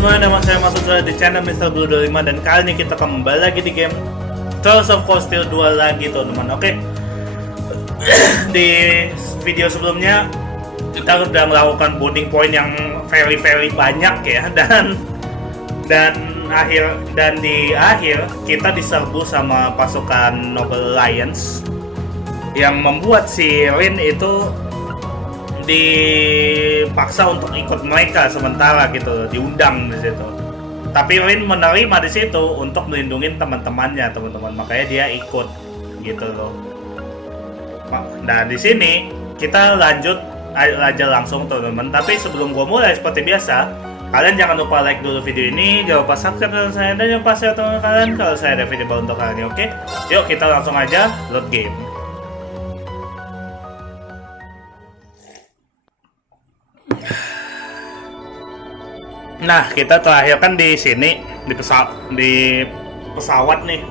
semuanya, nama saya Mas Utra di channel Mr. Blue 25 dan kali ini kita kembali lagi di game Trails of Cold Steel 2 lagi teman-teman. Oke. Di video sebelumnya kita udah melakukan bonding point yang very banyak ya, dan di akhir kita diserbu sama pasukan Noble Alliance yang membuat si Rean itu dipaksa untuk ikut mereka sementara gitu, diundang di situ. Tapi Rean menerima di situ untuk melindungi teman-temannya, teman-teman. Makanya dia ikut gitu loh. Nah, di sini kita lanjut aja langsung teman-teman. Tapi sebelum gua mulai seperti biasa, kalian jangan lupa like dulu video ini, jangan lupa subscribe channel saya, dan jangan lupa share teman kalian kalau saya ada video baru untuk kalian ini, oke? Yuk kita langsung aja load game. Nah, kita terakhir kan di sini di pesawat nih.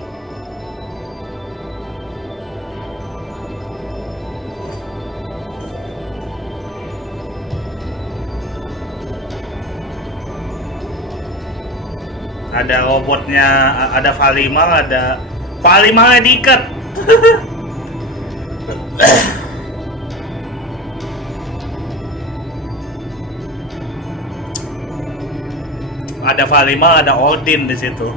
Ada robotnya, ada Valimar, ada Valimarnya diikat. Ada Valimar, ada Odin di situ.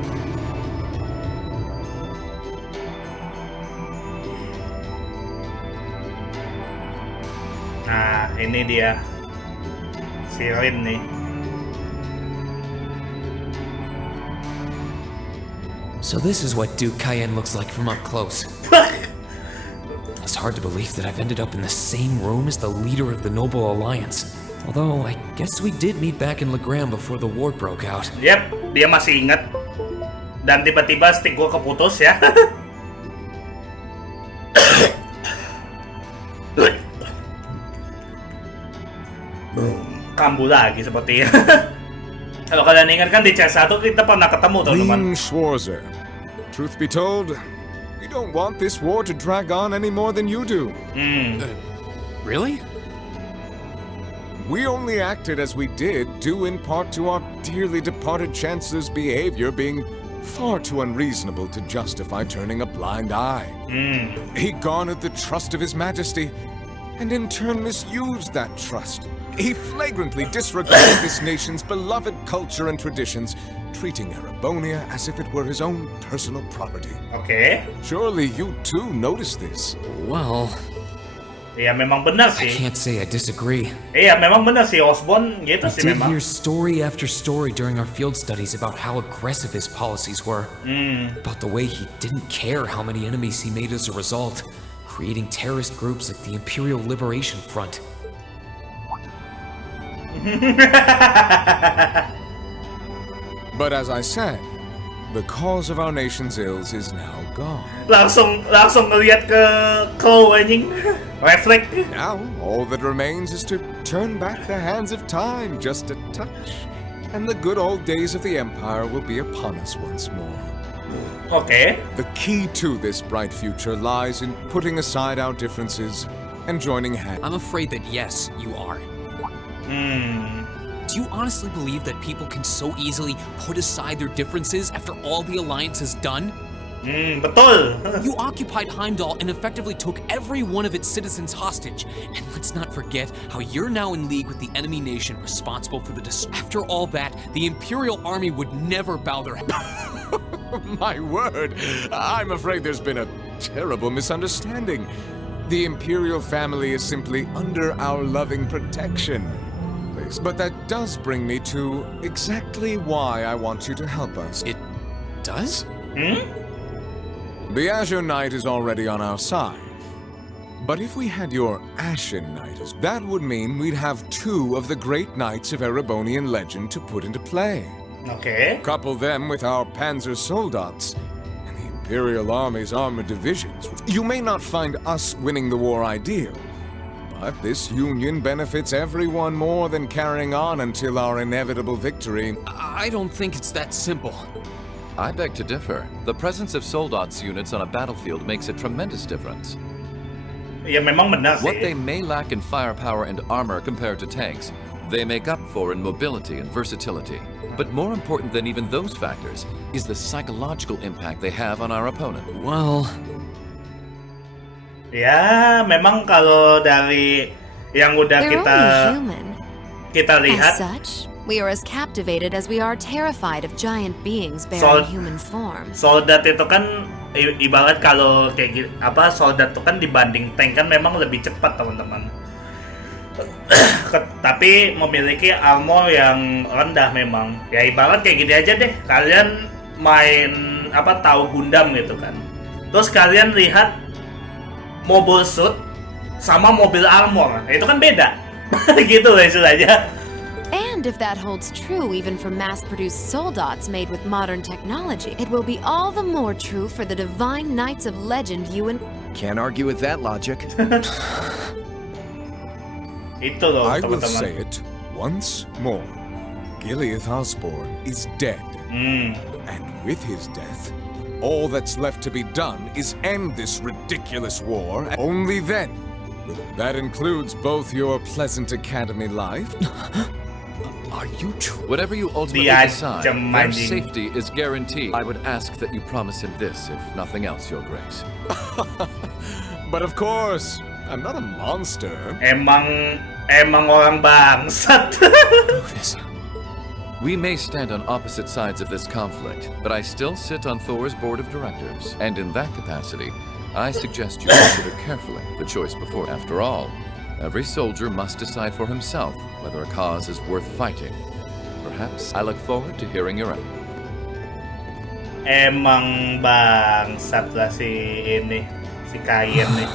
Nah, ini dia si Rean nih. So this is what Duke Cayenne looks like from up close. It's hard to believe that I've ended up in the same room as the leader of the Noble Alliance. Although, I guess we did meet back in Legram before the war broke out. Yep, dia masih ingat. Dan tiba-tiba stick gua keputus ya. Kambuh lagi sepertinya. Kalau kalian ingat kan di CS1 kita pernah ketemu teman-teman. Schwarzer. Truth be told, we don't want this war to drag on any more than you do. Really? We only acted as we did due in part to our dearly departed Chancellor's behavior being far too unreasonable to justify turning a blind eye. He garnered the trust of His Majesty and in turn misused that trust. He flagrantly disregarded this nation's beloved culture and traditions, treating Erebonia as if it were his own personal property. Okay. Surely you too noticed this. Well... Iya memang benar sih. I can't say I disagree. Iya memang benar sih, Osborn gitu sih I did memang. hear story after story during our field studies about how aggressive his policies were. About the way he didn't care how many enemies he made as a result, creating terrorist groups like the Imperial Liberation Front. But as I said, the cause of our nation's ills is now gone. Langsung ngeliat ke Claw anjing. Reflect. Now, all that remains is to turn back the hands of time just a touch, and the good old days of the Empire will be upon us once more. Okay. The key to this bright future lies in putting aside our differences and joining hands. I'm afraid that yes, you are. Do you honestly believe that people can so easily put aside their differences after all the Alliance has done? Betul. You occupied Heimdall and effectively took every one of its citizens hostage. And let's not forget how you're now in league with the enemy nation responsible for the After all that, the Imperial Army would never bow their head. My word, I'm afraid there's been a terrible misunderstanding. The Imperial family is simply under our loving protection. But that does bring me to exactly why I want you to help us. It does? The Azure Knight is already on our side. But if we had your Ashen Knight, that would mean we'd have two of the great knights of Erebonian legend to put into play. Okay. Couple them with our Panzer Soldats and the Imperial Army's armored divisions. You may not find us winning the war ideal, but this union benefits everyone more than carrying on until our inevitable victory. I don't think it's that simple. I beg to differ. The presence of Soldats units on a battlefield makes a tremendous difference. Ya memang benar sih. What they may lack in firepower and armor compared to tanks, They make up for in mobility and versatility. But more important than even those factors is the psychological impact they have on our opponent. Well, Ya, memang kalau dari yang udah They're kita only human. As lihat, such, we are as captivated as we are terrified of giant beings bearing So- human form. soldat itu kan ibarat kalau kayak gitu, soldat itu kan dibanding tank kan memang lebih cepat teman-teman. Tapi memiliki armor yang rendah memang. Ya ibarat kayak gini aja deh. Kalian main tahu Gundam gitu kan. Terus kalian lihat mobil suit sama mobil armor. Itu kan beda. Gitu lah istilahnya. And if that holds true even for mass-produced soldats made with modern technology, it will be all the more true for the divine knights of legend you and... Can't argue with that logic. Itu loh I will teman-teman. say it once more. Gilead Osborne is dead. And with his death, all that's left to be done is end this ridiculous war. Only then. That includes both your pleasant academy life. are you true? Whatever you ultimately Dia decide, cem their anjing. safety is guaranteed. I would ask that you promise him this, if nothing else, Your Grace. But of course, I'm not a monster. Emang orang bangsat. This. We may stand on opposite sides of this conflict, but I still sit on Thor's board of directors, and in that capacity, I suggest you consider carefully the choice before. After all, every soldier must decide for himself whether a cause is worth fighting. Perhaps I look forward to hearing your answer. Emang bangsat lah si Kayen nih.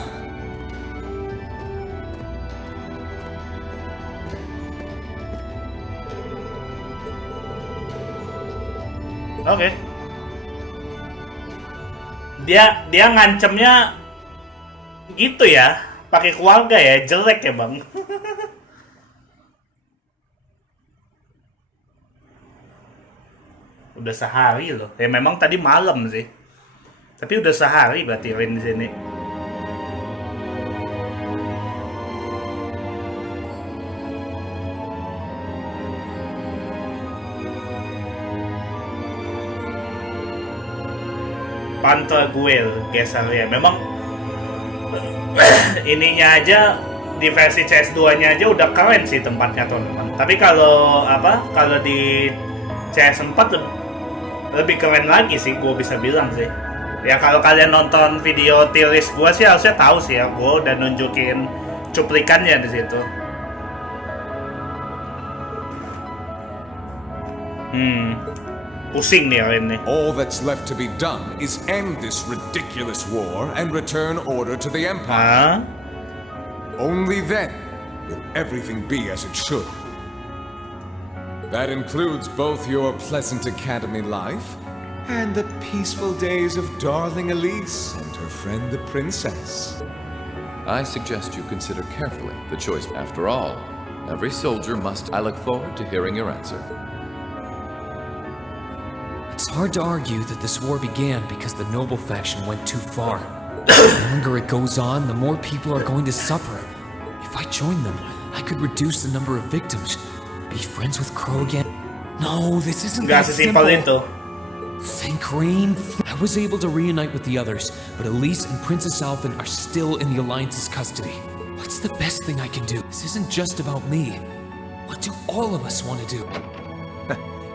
Oke. Dia ngancemnya gitu ya, pakai keluarga ya, jelek ya bang. Udah sehari loh. Ya memang tadi malam sih. Tapi udah sehari berarti Rean di sini. Pantagruel gesernya. Memang ininya aja di versi CS2-nya aja udah keren sih tempatnya teman-teman. Tapi kalau kalau di CS4 lebih keren lagi sih, gue bisa bilang sih. Ya kalau kalian nonton video tier list gue sih harusnya tahu sih ya, gue udah nunjukin cuplikannya di situ. Pusing nih Rean nih. All that's left to be done is end this ridiculous war and return order to the Empire. Only then will everything be as it should. That includes both your pleasant academy life and the peaceful days of darling Elise and her friend the princess. I suggest you consider carefully the choice. After all, every soldier must. I look forward to hearing your answer. It's hard to argue that this war began because the noble faction went too far. The longer it goes on, the more people are going to suffer. If I joined them, I could reduce the number of victims. Be friends with Crow again? No, this isn't Nggak that sesimpel simple. itu. Think, Rean. I was able to reunite with the others, but Elise and Princess Alphen are still in the Alliance's custody. What's the best thing I can do? This isn't just about me. What do all of us want to do?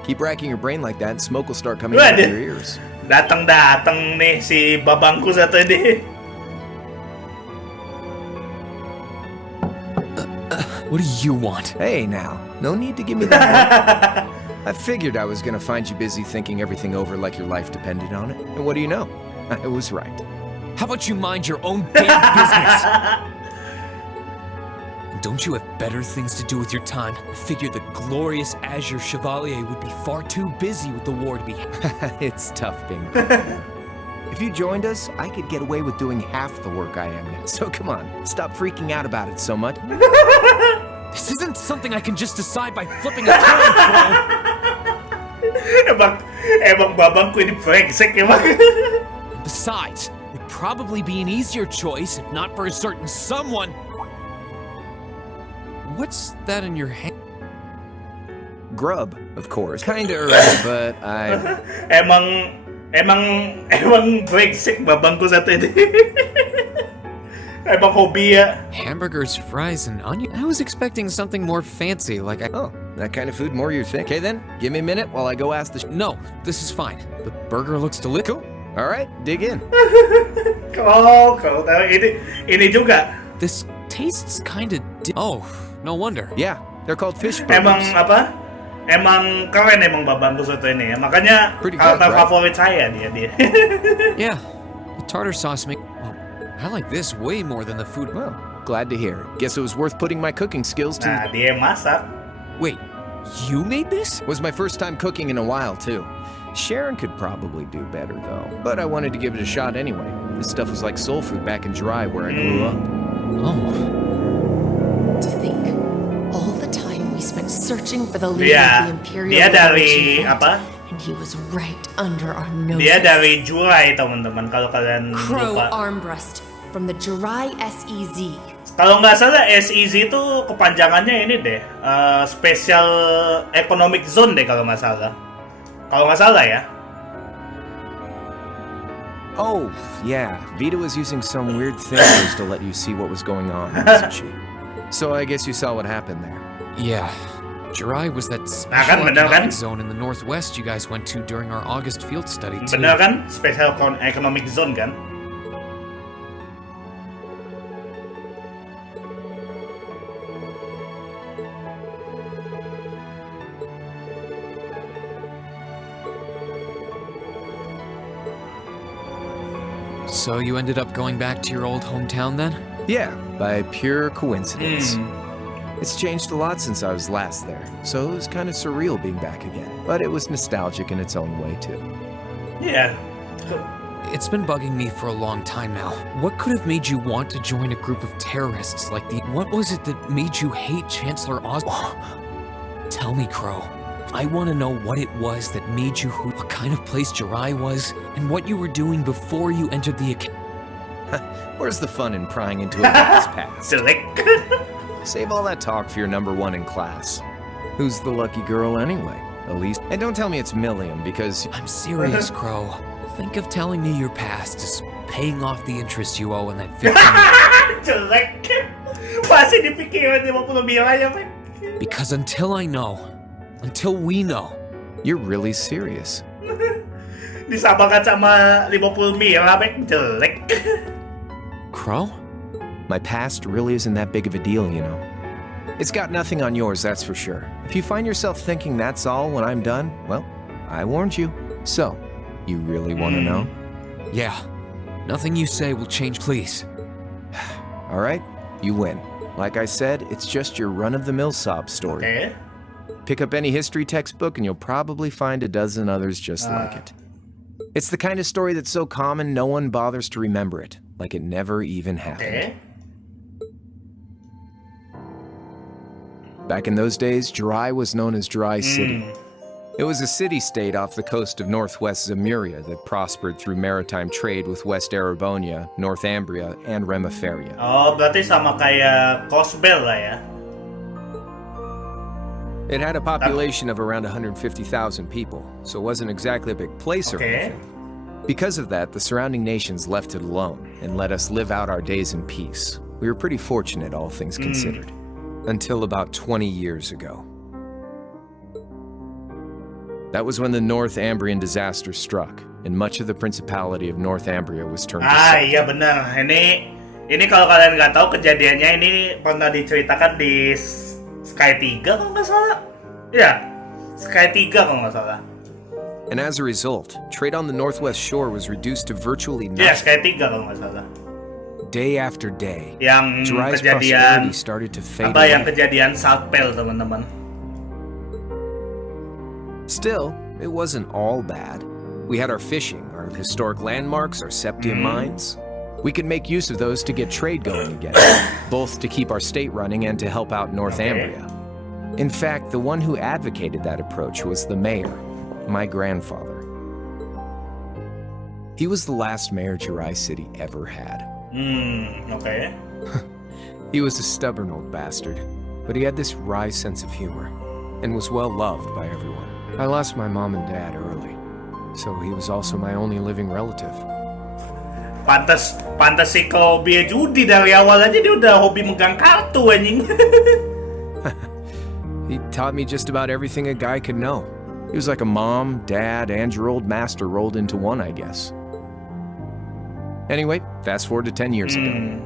Keep racking your brain like that, and smoke will start coming out of your ears. Datang nih si babangku satu ini. What do you want? Hey now, no need to give me that look. I figured I was gonna find you busy thinking everything over like your life depended on it. And what do you know? I was right. How about you mind your own damn business? Don't you have better things to do with your time? I figured the glorious Azure Chevalier would be far too busy with the war to be... It's tough being If you joined us, I could get away with doing half the work I am now. So come on, stop freaking out about it so much. This isn't something I can just decide by flipping a coin, Crow. emang babangku ini brengsek emang. Besides, it'd probably be an easier choice if not for a certain someone. What's that in your hand? grub, of course. Kinda early, but I... Emang Brexit babang ko sa tede. Emang hobby ya. Hamburgers, fries, and onion. I was expecting something more fancy, like I... Oh, that kind of food more your thing. Okay then, give me a minute while I go ask the... No, this is fine. The burger looks delicious. Cool. Alright, dig in. Kau ini juga. This tastes kinda oh, no wonder. Yeah, they're called fish burgers. Emang apa? Emang keren emang babang ko sa ito ini. Makanya Pretty good, karakter right? favorit saya dia. Yeah, the tartar sauce make... Oh, I like this way more than the food. Well, glad to hear. Guess it was worth putting my cooking skills to... Nah, dia masak. Wait, you made this? Was my first time cooking in a while, too. Sharon could probably do better, though. But I wanted to give it a shot anyway. This stuff was like soul food back in Jirai, where I grew up. Oh, To think, all the time we spent searching for the leader of Dia the Imperial dia dari Liberation Front, apa? and he was right under our noses. Dia dari Jurai teman-teman kalau kalian Crow lupa. Armbrust from the Jirai SEZ. Kalau nggak salah SEZ itu kepanjangannya ini deh, Special Economic Zone deh kalau nggak salah. Kalau nggak salah ya. Oh, yeah. Vita was using some weird things to let you see what was going on, wasn't she? So I guess you saw what happened there. yeah. Jirai was that Nah, kan, special bener kan? economic zone in the northwest you guys went to during our August field study, too. Bener kan? Special Economic Zone kan? So you ended up going back to your old hometown then? Yeah, by pure coincidence. Hmm. It's changed a lot since I was last there, so it was kind of surreal being back again. But it was nostalgic in its own way, too. Iya. It's been bugging me for a long time now. What could have made you want to join a group of terrorists like the... What was it that made you hate Chancellor Osborne? Tell me, Crow. I want to know what it was that made you what kind of place Jirai was, and what you were doing before you entered the academy. Where's the fun in prying into a guy's past? Jelek. Save all that talk for your number one in class. Who's the lucky girl anyway? Elise? And don't tell me it's Milliam, because... I'm serious, Crow. Think of telling me your past is paying off the interest you owe in that 50 Jelek. Masih dipikiran 50 miliar ya, men. Because until I know, until we know, You're really serious. Disamakan sama 50 miliar, men. Jelek. Crow? My past really isn't that big of a deal, you know. It's got nothing on yours, that's for sure. If you find yourself thinking that's all when I'm done, well, I warned you. So, you really want to know? Yeah. Nothing you say will change, please. All right, you win. Like I said, it's just your run-of-the-mill sob story. Okay. Pick up any history textbook and you'll probably find a dozen others just like it. It's the kind of story that's so common no one bothers to remember it, like it never even happened. Okay. Back in those days, Jirai was known as Jirai City. It was a city-state off the coast of northwest Zemuria that prospered through maritime trade with West Erebonia, Northumbria, and Remiferia. Oh, berarti sama kayak Cosbel lah ya. It had a population of around 150,000 people, so it wasn't exactly a big place or Okay. anything. Because of that, the surrounding nations left it alone and let us live out our days in peace. We were pretty fortunate, all things considered. Until about 20 years ago. That was when the Northumbrian disaster struck, and much of the Principality of Northumbria was turned to Ah, salt. iya benar. Ini kalau kalian nggak tahu kejadiannya ini pernah diceritakan di Sky 3 kalau nggak salah. Ya, Sky 3 kalau nggak salah. And as a result, trade on the northwest shore was reduced to virtually Ya, nothing. Sky 3 kalau nggak salah. Day after day, Yang Jirai's kejadian prosperity started to fade apa yang away. kejadian Saltpel, teman-teman. Still, it wasn't all bad. We had our fishing, our historic landmarks, our septium mines. We could make use of those to get trade going again, both to keep our state running and to help out Northumbria. In fact, the one who advocated that approach was the mayor, my grandfather. He was the last mayor Jirai City ever had. Okay. He was a stubborn old bastard, but he had this wry sense of humor. and was well loved by everyone. I lost my mom and dad early, so he was also my only living relative. Pantes si hobi judi dari awal aja dia udah hobi megang kartu anjing. He taught me just about everything a guy could know. He was like a mom, dad, and your old master rolled into one, I guess. Anyway, fast forward to 10 years ago.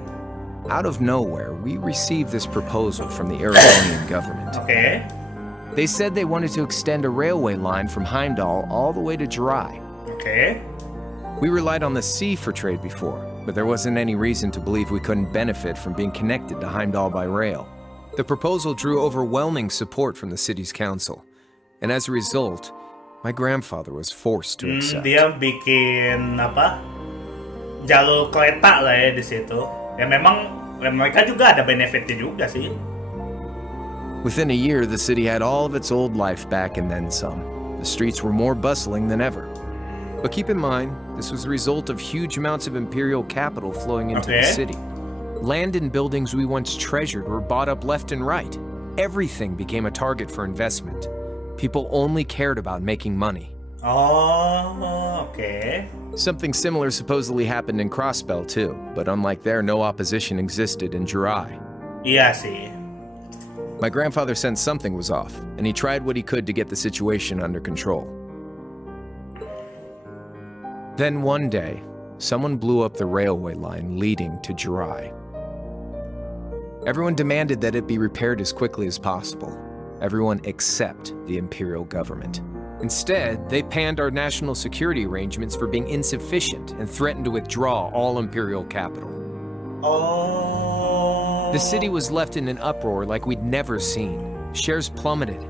Out of nowhere, we received this proposal from the Erebonian government. Okay. They said they wanted to extend a railway line from Heimdall all the way to Jirai. Okay. We relied on the sea for trade before, but there wasn't any reason to believe we couldn't benefit from being connected to Heimdall by rail. The proposal drew overwhelming support from the city's council, and as a result, my grandfather was forced to accept. Dia bikin apa? Jalur kereta lah ya di situ. Ya memang mereka juga ada benefitnya juga sih. Within a year, the city had all of its old life back and then some. The streets were more bustling than ever. But keep in mind, this was the result of huge amounts of imperial capital flowing into the city. Land and buildings we once treasured were bought up left and right. Everything became a target for investment. People only cared about making money. Oh, okay. Something similar supposedly happened in Crossbell too, but unlike there, no opposition existed in Jirai. Iya sih. My grandfather sensed something was off, and he tried what he could to get the situation under control. Then one day, someone blew up the railway line leading to Jirai. Everyone demanded that it be repaired as quickly as possible. Everyone except the imperial government. Instead, they panned our national security arrangements for being insufficient and threatened to withdraw all imperial capital. Oh. The city was left in an uproar like we'd never seen. Shares plummeted,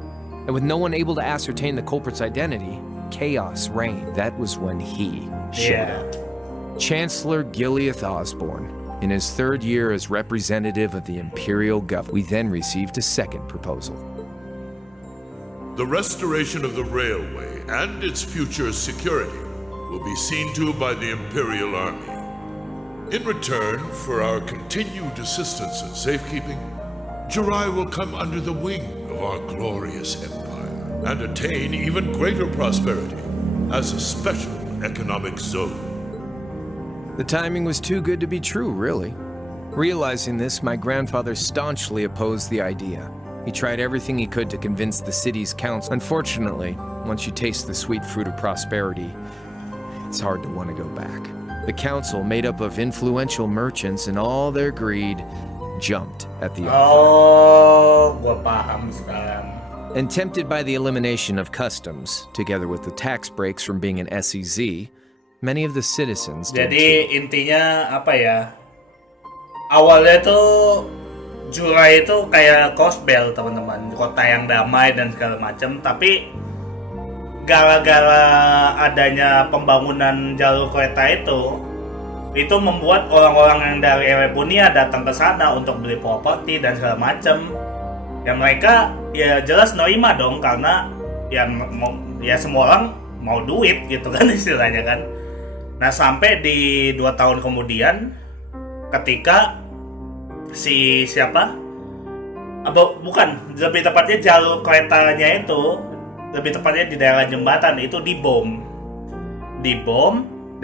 and with no one able to ascertain the culprit's identity, chaos reigned. That was when he showed up. Chancellor Gileath Osborne, in his third year as representative of the imperial government. We then received a second proposal. The restoration of the railway and its future security will be seen to by the Imperial Army. In return for our continued assistance in safekeeping, Jirai will come under the wing of our glorious empire and attain even greater prosperity as a special economic zone. The timing was too good to be true, really. Realizing this, my grandfather staunchly opposed the idea. He tried everything he could to convince the city's council. Unfortunately, once you taste the sweet fruit of prosperity, it's hard to want to go back. The council, made up of influential merchants and all their greed, jumped at the offer. Oh, gua paham sekarang. And tempted by the elimination of customs, together with the tax breaks from being an SEZ, many of the citizens did Jadi too. intinya apa ya? Awalnya tuh Jirai itu kayak Crossbell teman-teman, kota yang damai dan segala macam. Tapi gara-gara adanya pembangunan jalur kereta itu membuat orang-orang yang dari Erebonia datang ke sana untuk beli properti dan segala macam. Ya mereka ya jelas nerima dong karena ya semua orang mau duit gitu kan istilahnya kan. Nah sampai di 2 tahun kemudian ketika bukan, lebih tepatnya jalur keretanya itu, lebih tepatnya di daerah jembatan itu dibom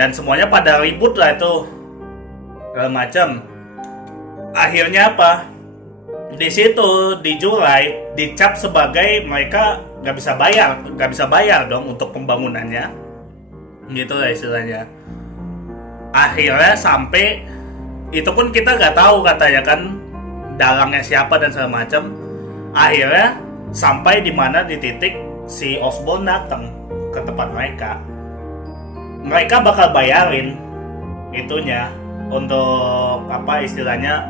dan semuanya pada ribut lah itu segala macam. Akhirnya apa? Di situ di Jirai dicap sebagai mereka nggak bisa bayar dong untuk pembangunannya, gitu lah istilahnya. Akhirnya sampai itu pun kita nggak tahu katanya kan dalangnya siapa dan segala macam. Akhirnya sampai di mana di titik si Osborne datang ke tempat mereka bakal bayarin itunya untuk apa istilahnya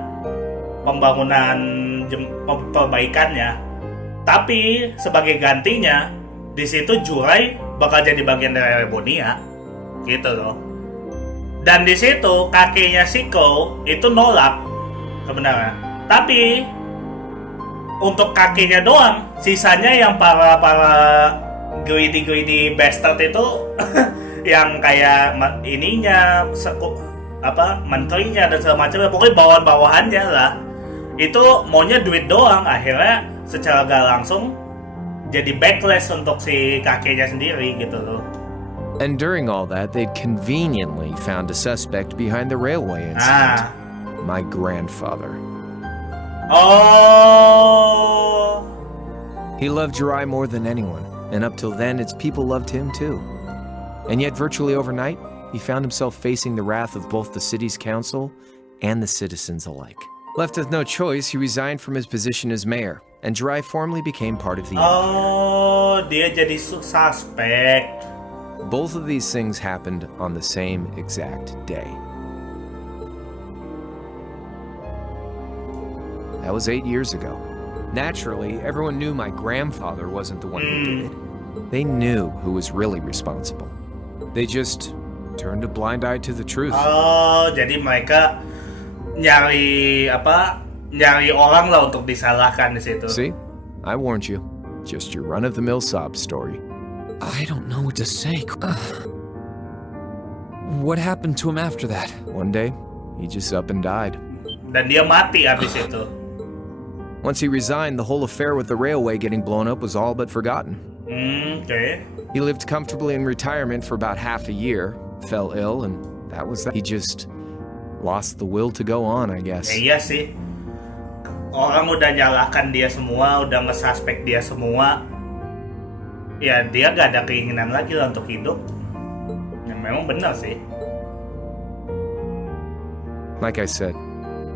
pembangunan perbaikannya. Tapi sebagai gantinya di situ Jirai bakal jadi bagian dari Erebonia, gitu loh. Dan di situ kakeknya Siko itu nolak sebenarnya. Tapi untuk kakeknya doang, sisanya yang para greedy bastard itu yang kayak ininya menterinya dan segala macam, pokoknya bawahan-bawahannya lah. Itu maunya duit doang. Akhirnya secara gak langsung jadi backlash untuk si kakeknya sendiri gitu loh. And during all that, they'd conveniently found a suspect behind the railway incident. My grandfather. Oh. He loved Jirai more than anyone, and up till then, its people loved him too. And yet, virtually overnight, he found himself facing the wrath of both the city's council and the citizens alike. Left with no choice, he resigned from his position as mayor, and Jirai formally became part of the empire. Oh, dia jadi suspect. Both of these things happened on the same exact day. That was 8 years ago. Naturally, everyone knew my grandfather wasn't the one who did it. They knew who was really responsible. They just turned a blind eye to the truth. Oh, jadi mereka nyari orang lah untuk disalahkan di situ. See? I warned you. Just your run-of-the-mill sob story. I don't know what to say. What happened to him after that? One day, he just up and died. Dan dia mati abis itu. Once he resigned, the whole affair with the railway getting blown up was all but forgotten. Okay. He lived comfortably in retirement for about half a year, fell ill, and that was that. He just lost the will to go on, I guess. Iya sih. Orang udah nyalahkan dia semua, udah ngesuspek dia semua. Ya, dia gak ada keinginan lagi lah untuk hidup. Ya, memang benar sih. Like I said,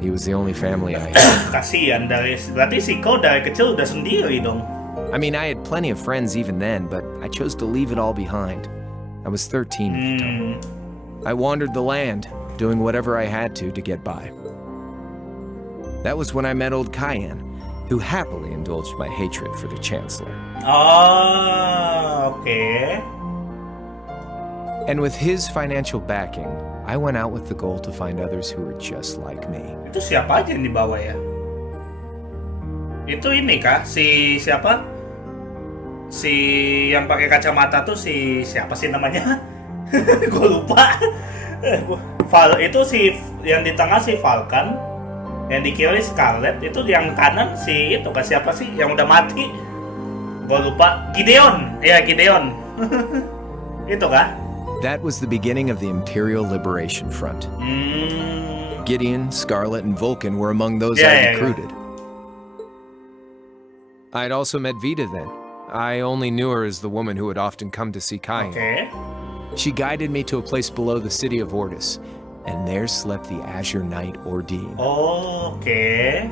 he was the only family I had. Kasian, berarti si Ko dari kecil udah sendiri dong. I mean, I had plenty of friends even then, but I chose to leave it all behind. I was 13 at the time. I wandered the land, doing whatever I had to get by. That was when I met old Cayenne, who happily indulged my hatred for the Chancellor. Oh, okay. And with his financial backing, I went out with the goal to find others who were just like me. Itu siapa aja yang dibawa ya? Itu ini kah? Si siapa? Si yang pakai kacamata tuh si siapa sih namanya? Gue lupa. Itu si yang di tengah si Falcon, yang di kiri Scarlet, itu yang kanan si itu kah siapa sih yang udah mati? Gue lupa. Gideon, ya Gideon. Itu kah? That was the beginning of the Imperial Liberation Front. Gideon, Scarlet, and Vulcan were among those I recruited. I'd also met Vita then. I only knew her as the woman who would often come to see Cayenne. Okay. She guided me to a place below the city of Ordis, and there slept the Azure Knight Ordine. Oh, okay.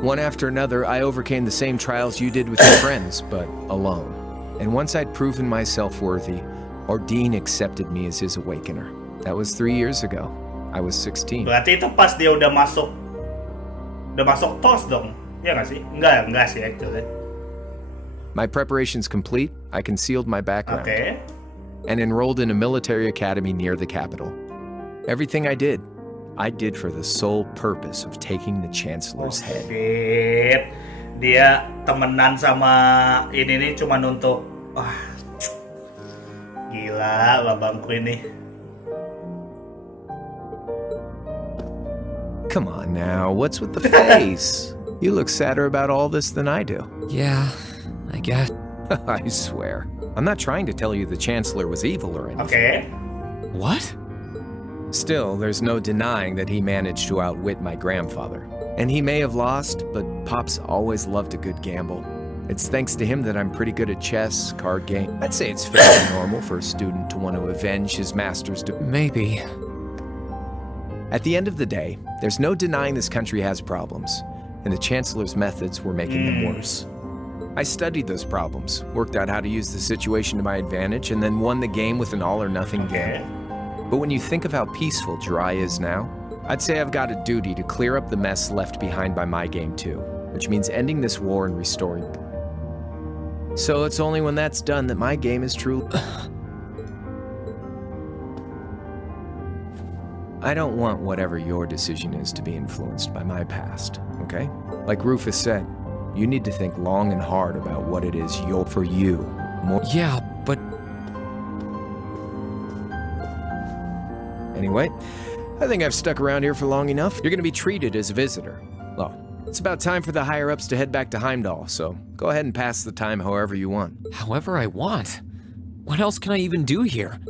One after another, I overcame the same trials you did with your friends, but alone. And once I'd proven myself worthy, Ordine accepted me as his awakener. That was 3 years ago. I was 16. Berarti itu pas dia udah masuk TOS dong. Ya nggak sih? Enggak sih actually. My preparations complete, I concealed my background. Okay. And enrolled in a military academy near the capital. Everything I did for the sole purpose of taking the Chancellor's head. Shit. Dia temenan sama ini nih cuma untuk gila babangku ini. Come on now, what's with the face? You look sadder about all this than I do. Yeah, I guess. I swear. I'm not trying to tell you the Chancellor was evil or anything. Okay. What? Still, there's no denying that he managed to outwit my grandfather. And he may have lost, but Pop's always loved a good gamble. It's thanks to him that I'm pretty good at chess, card game. I'd say it's fairly normal for a student to want to avenge his master's Maybe. At the end of the day, there's no denying this country has problems, and the Chancellor's methods were making them worse. I studied those problems, worked out how to use the situation to my advantage, and then won the game with an all-or-nothing gamble. But when you think of how peaceful Jirai is now, I'd say I've got a duty to clear up the mess left behind by my game too, which means ending this war and restoring. So it's only when that's done that my game is true. I don't want whatever your decision is to be influenced by my past, okay? Like Rufus said, you need to think long and hard about what it is for you. Yeah, but... Anyway, I think I've stuck around here for long enough. You're gonna be treated as a visitor. Well, It's about time for the higher-ups to head back to Heimdall, so go ahead and pass the time however you want. However I want. What else can I even do here?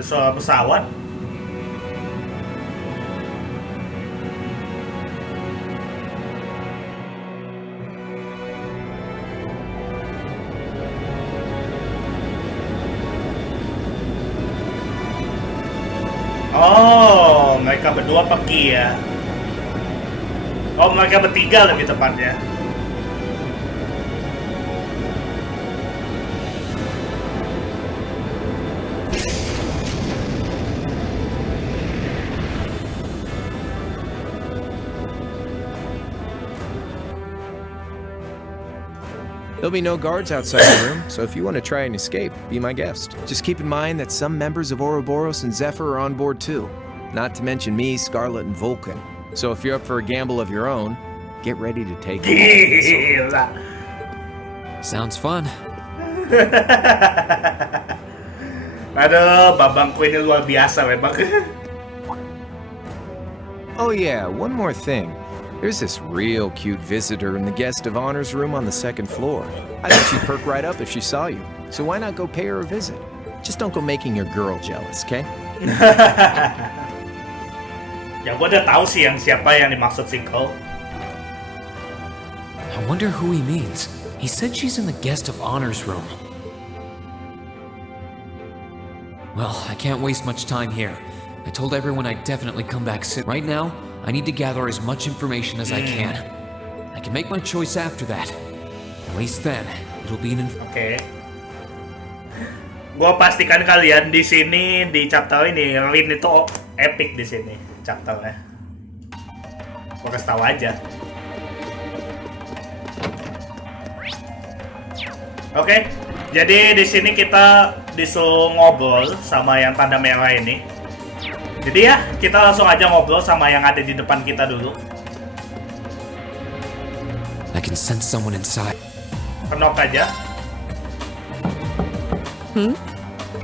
Soal pesawat. Oh, mereka berdua pergi ya. Oh, mereka bertiga lebih tepatnya. There'll be no guards outside the room, so if you want to try and escape, be my guest. Just keep in mind that some members of Ouroboros and Zephyr are on board too. Not to mention me, Scarlet, and Vulcan. So if you're up for a gamble of your own, get ready to take it. Gila. Sounds fun. Aduh, babangku ini luar biasa memang. Oh yeah, one more thing. There's this real cute visitor in the guest of honors room on the second floor. I bet she'd perk right up if she saw you. So why not go pay her a visit? Just don't go making your girl jealous, okay? Ya gua udah tahu sih siapa yang dimaksud si Cole. I wonder who he means. He said she's in the guest of honors room. Well, I can't waste much time here. I told everyone I'd definitely come back soon. Right now, I need to gather as much information as I can. I can make my choice after that. At least then, it'll be an Oke. Gua pastikan kalian di sini di chapter ini Rean itu epic di sini chapternya. Gua kasih tahu aja. Oke. Jadi di sini kita disuruh ngobrol sama yang tanda merah ini. Jadi ya, kita langsung aja ngobrol sama yang ada di depan kita dulu. I can sense someone inside. Knock aja.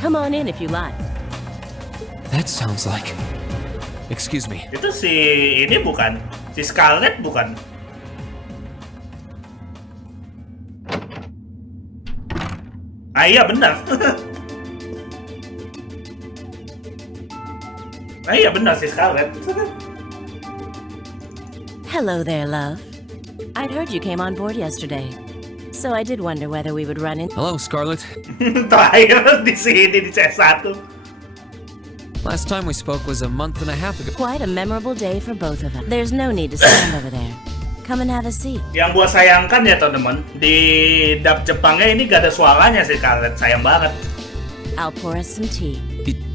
Come on in if you like. That sounds like... Excuse me. Itu si ini bukan? Si Scarlet bukan? Ah iya benar. Ah iya benar si Scarlet. Hello there, love. I'd heard you came on board yesterday, so I did wonder whether we would run in. Hello, Scarlet. Terakhir di sini di CS1. Last time we spoke was a month and a half ago. Quite a memorable day for both of us. There's no need to stand over there. Come and have a seat. Yang gua sayangkan ya teman-teman, di dub Jepangnya ini gak ada suaranya si Scarlet, sayang banget. I'll pour us some tea.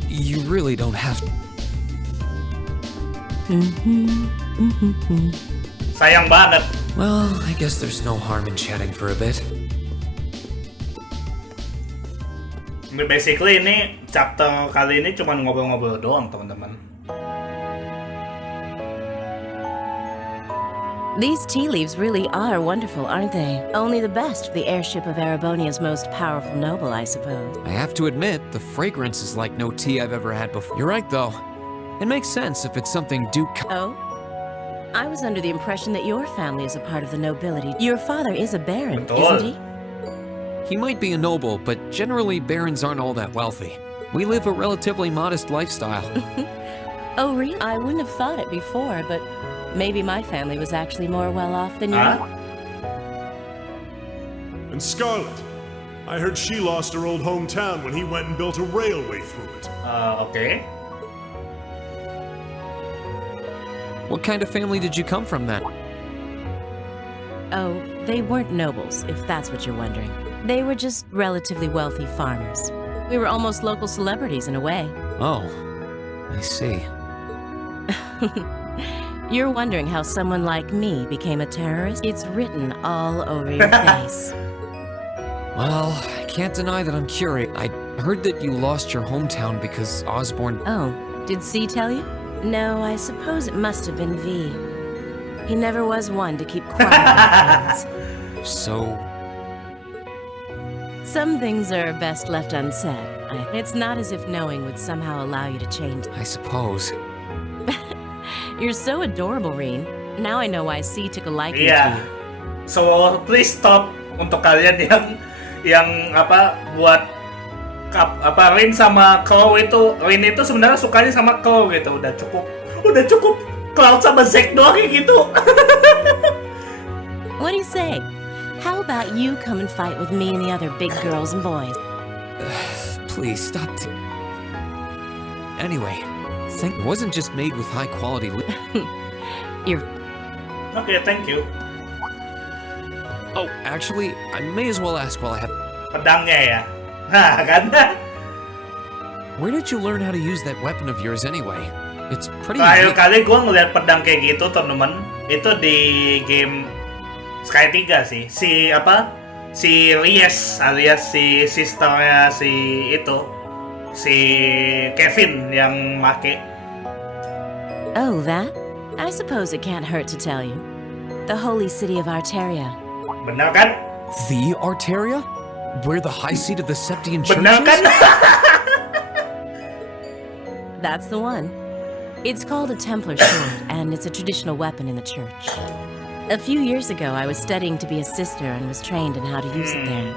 You really don't have to. Sayang banget. Well, I guess there's no harm in chatting for a bit. Basically ini chapter kali ini cuma ngobrol-ngobrol doang teman-teman. These tea leaves really are wonderful, aren't they? Only the best for the airship of Erebonia's most powerful noble, I suppose. I have to admit, the fragrance is like no tea I've ever had before. You're right, though. It makes sense if it's something Duke... Oh? I was under the impression that your family is a part of the nobility. Your father is a baron, Betul. isn't he? He might be a noble, but generally barons aren't all that wealthy. We live a relatively modest lifestyle. Oh, really? I wouldn't have thought it before, but maybe my family was actually more well-off than you. And Scarlet, I heard she lost her old hometown when he went and built a railway through it. Oke. What kind of family did you come from then? Oh, they weren't nobles, if that's what you're wondering. They were just relatively wealthy farmers. We were almost local celebrities in a way. Oh, I see. You're wondering how someone like me became a terrorist? It's written all over your face. Well, I can't deny that I'm curious. I heard that you lost your hometown because Osborne... Oh, did C tell you? No, I suppose it must have been V. He never was one to keep quiet about things. So... Some things are best left unsaid. It's not as if knowing would somehow allow you to change. I suppose. You're so adorable, Rean. Now I know why C took a liking to Iya. you. So please stop untuk kalian yang apa buat Rean sama Crow itu. Rean itu sebenarnya sukanya sama Crow gitu. Udah cukup Cloud sama Zack doang kayak gitu. What do you say? How about you come and fight with me and the other big girls and boys? Please stop. Anyway, Think wasn't just made with high quality. You're Oke, thank you. Oh, actually, I may as well ask while I have. Pedangnya ya. Nah, kan? Where did you learn how to use that weapon of yours anyway? It's pretty Terakhir unique. kali gue ngeliat pedang kayak gitu, teman-teman, itu di game Sky 3 sih. Si Ries alias si sisternya si Kevin yang make. Oh, that? I suppose it can't hurt to tell you. The holy city of Arteria. Bener kan? The Arteria? Where the high seat of the Septian Church Bener kan? is? That's the one. It's called a Templar sword, and it's a traditional weapon in the church. A few years ago, I was studying to be a sister and was trained in how to use it there.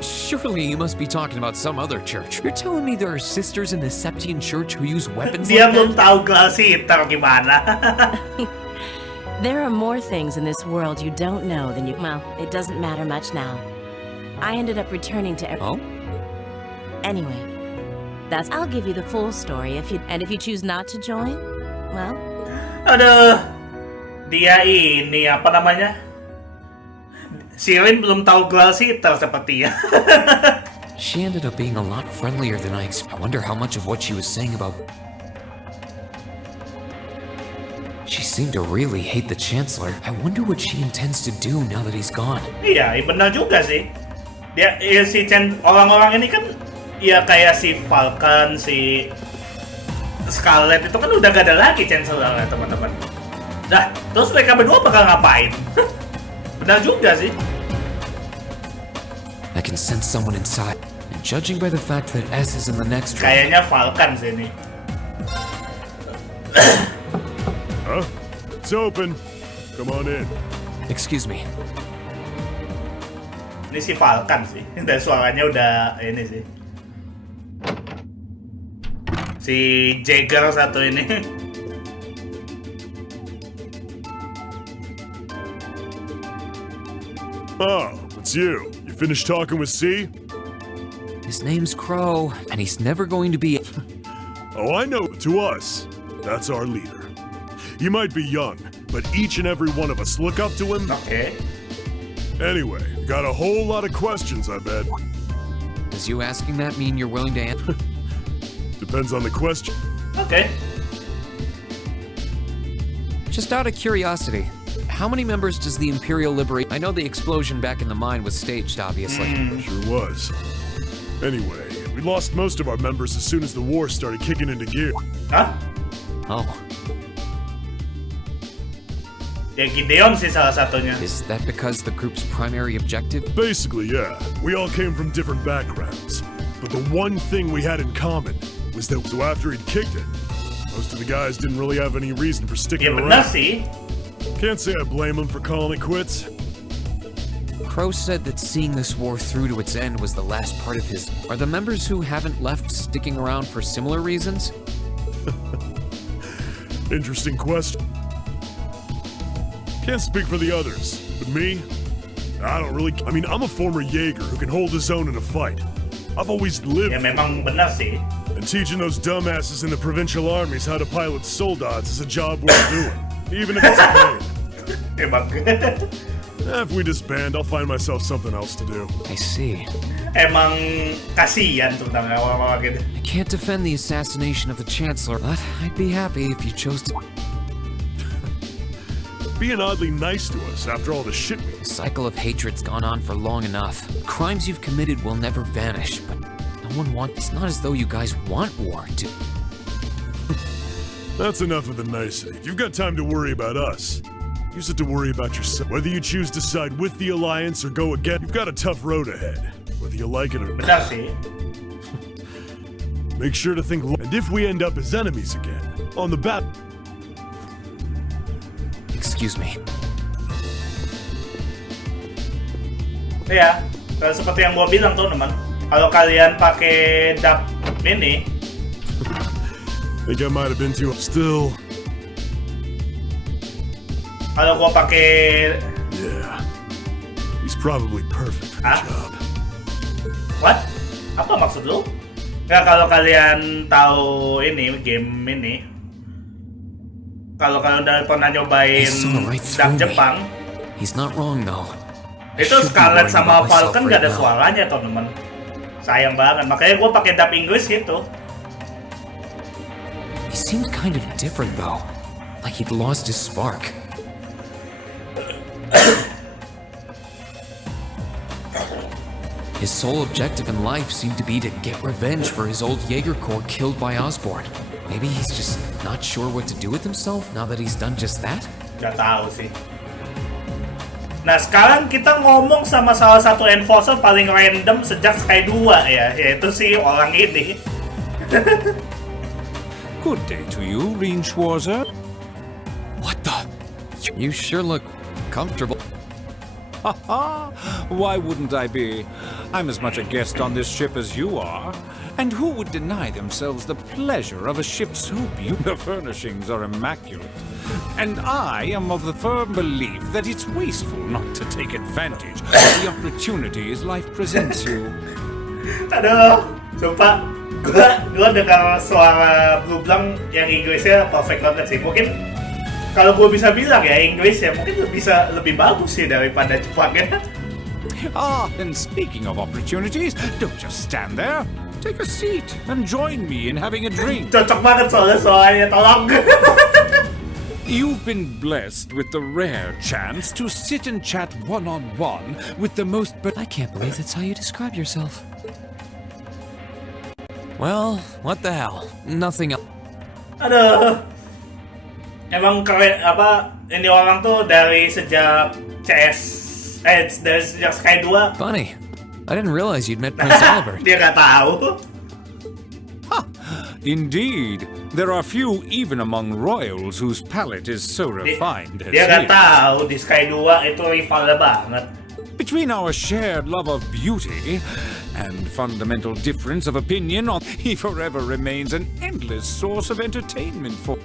Surely you must be talking about some other church. You're telling me there are sisters in the Septian Church who use weapons Dia like belum that? tahu Gladiator gimana. There are more things in this world you don't know than you... Well, it doesn't matter much now. I ended up returning to... Oh? Anyway, I'll give you the full story if you choose not to join, well... Aduh. Dia ini apa namanya? Si Rean belum tahu Gladiator sepertinya. She ended up being a lot friendlier than I expected. I wonder how much of what she was saying about... She seemed to really hate the Chancellor. I wonder what she intends to do now that he's gone. Iya, benar juga sih. Dia orang-orang ini kan ya kayak si Falcon, si Scarlet itu kan udah gak ada lagi Chancellor ya, teman-teman. Dah, terus mereka berdua bakal ngapain? Benar juga sih. I can sense someone inside. And judging by the fact that S is in the next room... Kayaknya Falcon sih ini. Huh? It's open. Come on in. Excuse me. Ini si Falcon sih. Dan suaranya udah ini sih. Si Jagger satu ini. Oh, it's you. You finished talking with C? His name's Crow, and he's never going to be... Oh, I know. To us, that's our leader. He might be young, but each and every one of us look up to him. Oke. Anyway, got a whole lot of questions, I bet. Does you asking that mean you're willing to answer? Depends on the question. Oke. Just out of curiosity, how many members does the Imperial Liberate... I know the explosion back in the mine was staged, obviously. Sure was. Anyway, we lost most of our members as soon as the war started kicking into gear. Hah? Oh, Ya Gideon sih salah satunya. is that because the group's primary objective... Basically, yeah. We all came from different backgrounds. But the one thing we had in common was that so after he'd kicked it, most of the guys didn't really have any reason for sticking Ya benar around. sih. Can't say I blame them for calling it quits. Crow said that seeing this war through to its end was the last part of his... Are the members who haven't left sticking around for similar reasons? Interesting question. Can't speak for the others, but me? I don't really... I mean, I'm a former Jaeger who can hold his own in a fight. I've always lived... Ya memang benar sih. And teaching those dumbasses in the provincial armies how to pilot soldats is a job worth doing, even if it's a pain. Emang. If we disband, I'll find myself something else to do. I see. Emang kasihan tentang awal-awal gitu. I can't defend the assassination of the Chancellor, but I'd be happy if you chose to... Being oddly nice to us after all the shit we... The cycle of hatred's gone on for long enough. Crimes you've committed will never vanish, but no one wants... It's not as though you guys want war, do... That's enough of the nicety. If you've got time to worry about us, use it to worry about yourself. Whether you choose to side with the Alliance or go again, you've got a tough road ahead. Whether you like it or not. Benar sih. Make sure to think... And if we end up as enemies again, on the bat... Excuse me. Ya, seperti yang gua bilang tuh teman, kalau kalian pakai dap ini, Think I might have been too. Still, kalau gua pakai yeah. He's probably perfect for the Hah? job. what? Apa maksud lu? Nggak, kalau kalian tahu ini game ini, kalau kalian udah pernah nyobain He's so right dap through me. Jepang, He's not wrong though. I itu should be Scarlet worrying sama about myself Falcon right gak ada now. suaranya teman-teman. Sayang banget, makanya gue pakai dub Inggris gitu. He seemed kind of different though. Like he'd lost his spark. His sole objective in life seemed to be to get revenge for his old Jaeger Corps killed by Osborn. Maybe he's just not sure what to do with himself now that he's done just that? Gak tahu sih. Nah sekarang kita ngomong sama salah satu enforcer paling random sejak Sky 2 ya, yaitu si orang ini. Good day to you, Rean Schwarzer. What the? You sure look comfortable. Haha! Why wouldn't I be? I'm as much a guest on this ship as you are. And who would deny themselves the pleasure of a ship so beautiful? The furnishings are immaculate. And I am of the firm belief that it's wasteful not to take advantage of the opportunities life presents you. Aduh, sumpah, gue dengar suara Blue Blanc yang Inggrisnya perfect banget sih. Mungkin kalau gue bisa bilang ya Inggris ya mungkin bisa lebih bagus sih daripada Jepangnya. Ah, and speaking of opportunities, don't just stand there. Take a seat and join me in having a drink. Cocok banget soalnya tolong. You've been blessed with the rare chance to sit and chat one-on-one with the most... I can't believe that's how you describe yourself. Well, what the hell? Nothing else. Aduh. Emang keren apa ini orang tuh dari sejak dari sejak Sky 2. Funny. I didn't realize you'd met Prince Oliver. Dia nggak tahu. Indeed, there are few even among royals whose palate is so refined as Dia nggak his. tahu di Sky 2 itu rivalnya banget. Between our shared love of beauty and fundamental difference of opinion on, he forever remains an endless source of entertainment for...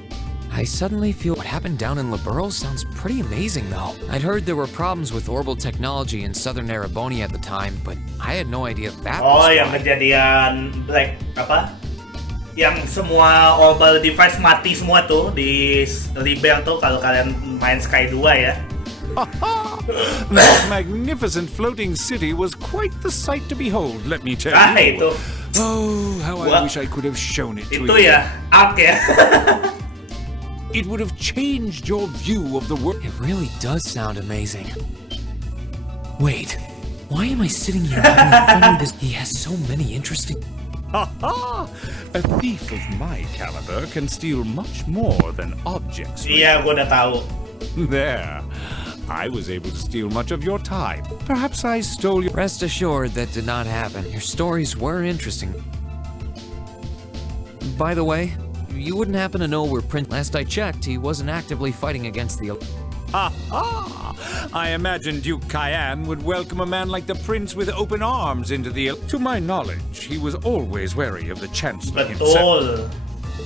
I suddenly feel what happened down in Liberal sounds pretty amazing though. I'd heard there were problems with orbital technology in southern Erebonia at the time, but I had no idea that Oh, was yang why. kejadian Black apa? Yang semua orbital device mati semua tuh di Liber tuh kalau kalian main Sky 2 ya. That magnificent floating city was quite the sight to behold, let me tell Ah, you. itu. Oh, how I wish I could have shown it to Itu you. ya, arc ya. It would have changed your view of the world. It really does sound amazing. Wait, why am I sitting here having fun with this? He has so many interesting... A thief of my caliber can steal much more than objects. Iya, gue udah tahu. There. I was able to steal much of your time. Perhaps I stole your... Rest assured that did not happen. Your stories were interesting. By the way, you wouldn't happen to know where Prince... Last I checked, he wasn't actively fighting against the... I imagined Duke Cayenne would welcome a man like the Prince with open arms into the... To my knowledge, he was always wary of the Chancellor himself. Betul.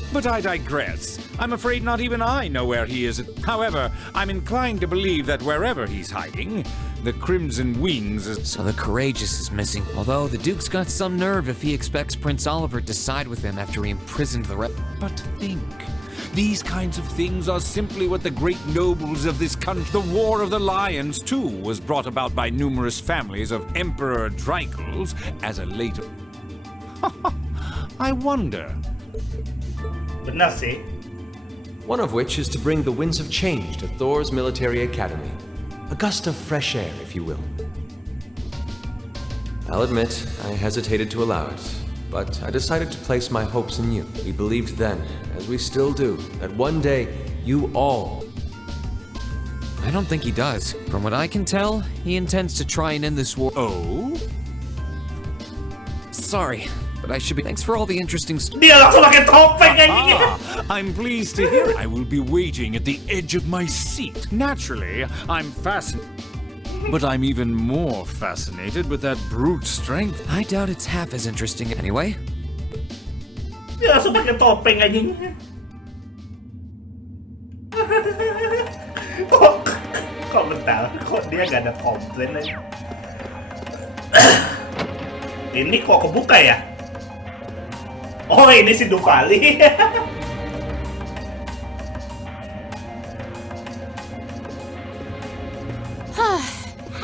But I digress. I'm afraid not even I know where he is. However, I'm inclined to believe that wherever he's hiding, the Crimson Wings is... So the Courageous is missing. Although the Duke's got some nerve if he expects Prince Oliver to side with him after he imprisoned the But think, these kinds of things are simply what the great nobles of this country... The War of the Lions, too, was brought about by numerous families of Emperor Dreichels as a later... I wonder... Benar sih. One of which is to bring the winds of change to Thor's military academy. A gust of fresh air, if you will. I'll admit, I hesitated to allow it, but I decided to place my hopes in you. We believed then, as we still do, that one day, you all... I don't think he does. From what I can tell, he intends to try and end this war. Oh? Sorry, but I should be. Thanks for all the interesting. Dia langsung pakai topeng anjing. I'm pleased to hear it. I will be waiting at the edge of my seat. Naturally, I'm fascinated. But I'm even more fascinated with that brute strength. I doubt it's half as interesting anyway. Dia langsung pakai topeng anjing. Kok bentar? Kok dia gak ada komplain aja? Ini kok kebuka ya? Oh, ini si Duvali.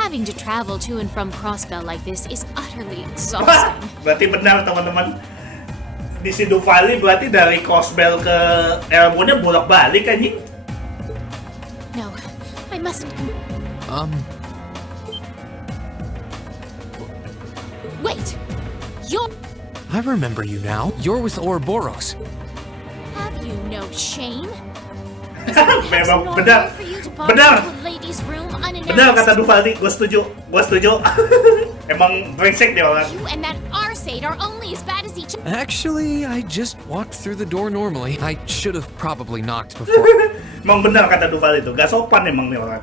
Having to travel to and from Crossbell like this is utterly exhausting. Berarti benar teman-teman. Di si Duvali berarti dari Crossbell ke Erebonia bolak-balik anjing. No, I mustn't. Wait! You're... I remember you now. You're with Ouroboros. Have you no shame? Memang benar. Benar. Benar kata Duvali, gue setuju. Emang brengsek dia orang. You and that Arcade are only as bad as each other. Actually, I just walked through the door normally. I should have probably knocked before. Emang benar kata Duvali itu, gak sopan emang nih orang.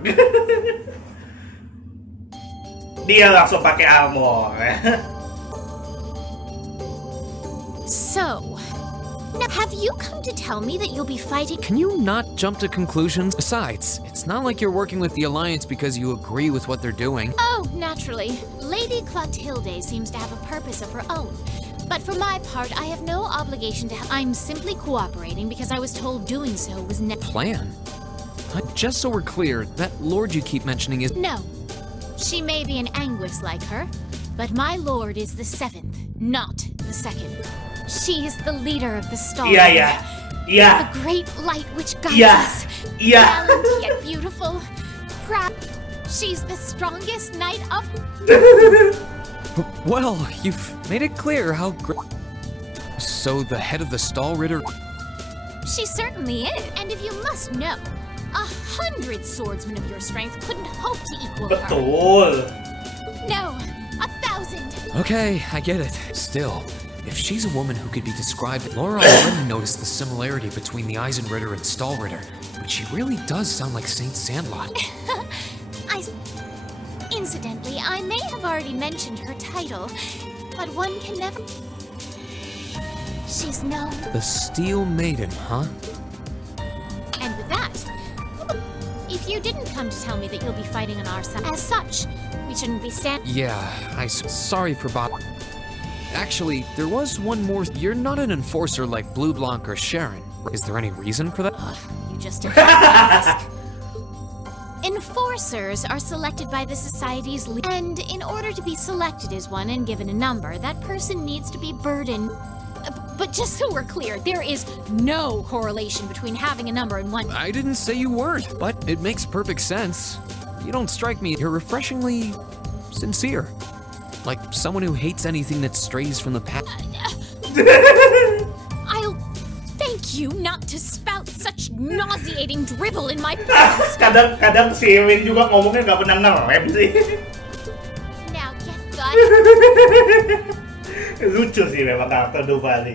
Dia langsung pakai armor. So, now have you come to tell me that you'll be fighting? Can you not jump to conclusions? Besides, it's not like you're working with the Alliance because you agree with what they're doing. Oh, naturally. Lady Clotilde seems to have a purpose of her own. But for my part, I have no obligation to help. I'm simply cooperating because I was told doing so was Plan? Just so we're clear, that lord you keep mentioning is... No. She may be an Anguis like her, but my lord is the 7th, not the 2nd. She is the leader of the Star. Yeah. The great light which guides us. Gallant yet beautiful. Proud. She's the strongest knight of... Well, you've made it clear how great... So the head of the Stahlritter... She certainly is. And if you must know, 100 swordsmen of your strength couldn't hope to equal her. Betul. No, 1,000. Okay, I get it. Still, if she's a woman who could be described... Laura already noticed the similarity between the Eisenritter and Stahlritter, but she really does sound like Saint Sandlot. Incidentally, I may have already mentioned her title, but one can never... She's known... The Steel Maiden, huh? And with that, if you didn't come to tell me that you'll be fighting on our side, as such, we shouldn't be Yeah, sorry for Bob. Actually, there was one more... You're not an enforcer like Blue Blanc or Sharon. Is there any reason for that? You just ask. Enforcers are selected by the Society's leader, and in order to be selected as one and given a number, that person needs to be burdened. But just so we're clear, there is no correlation between having a number and one. I didn't say you weren't, but it makes perfect sense. You don't strike me. You're refreshingly sincere. Like someone who hates anything that strays from the path. I'll thank you not to spout such nauseating dribble in my presence. Kadang si Rean juga ngomongnya gak pernah ngerem sih. Now get God. Lucu sih memang karakter Duvali.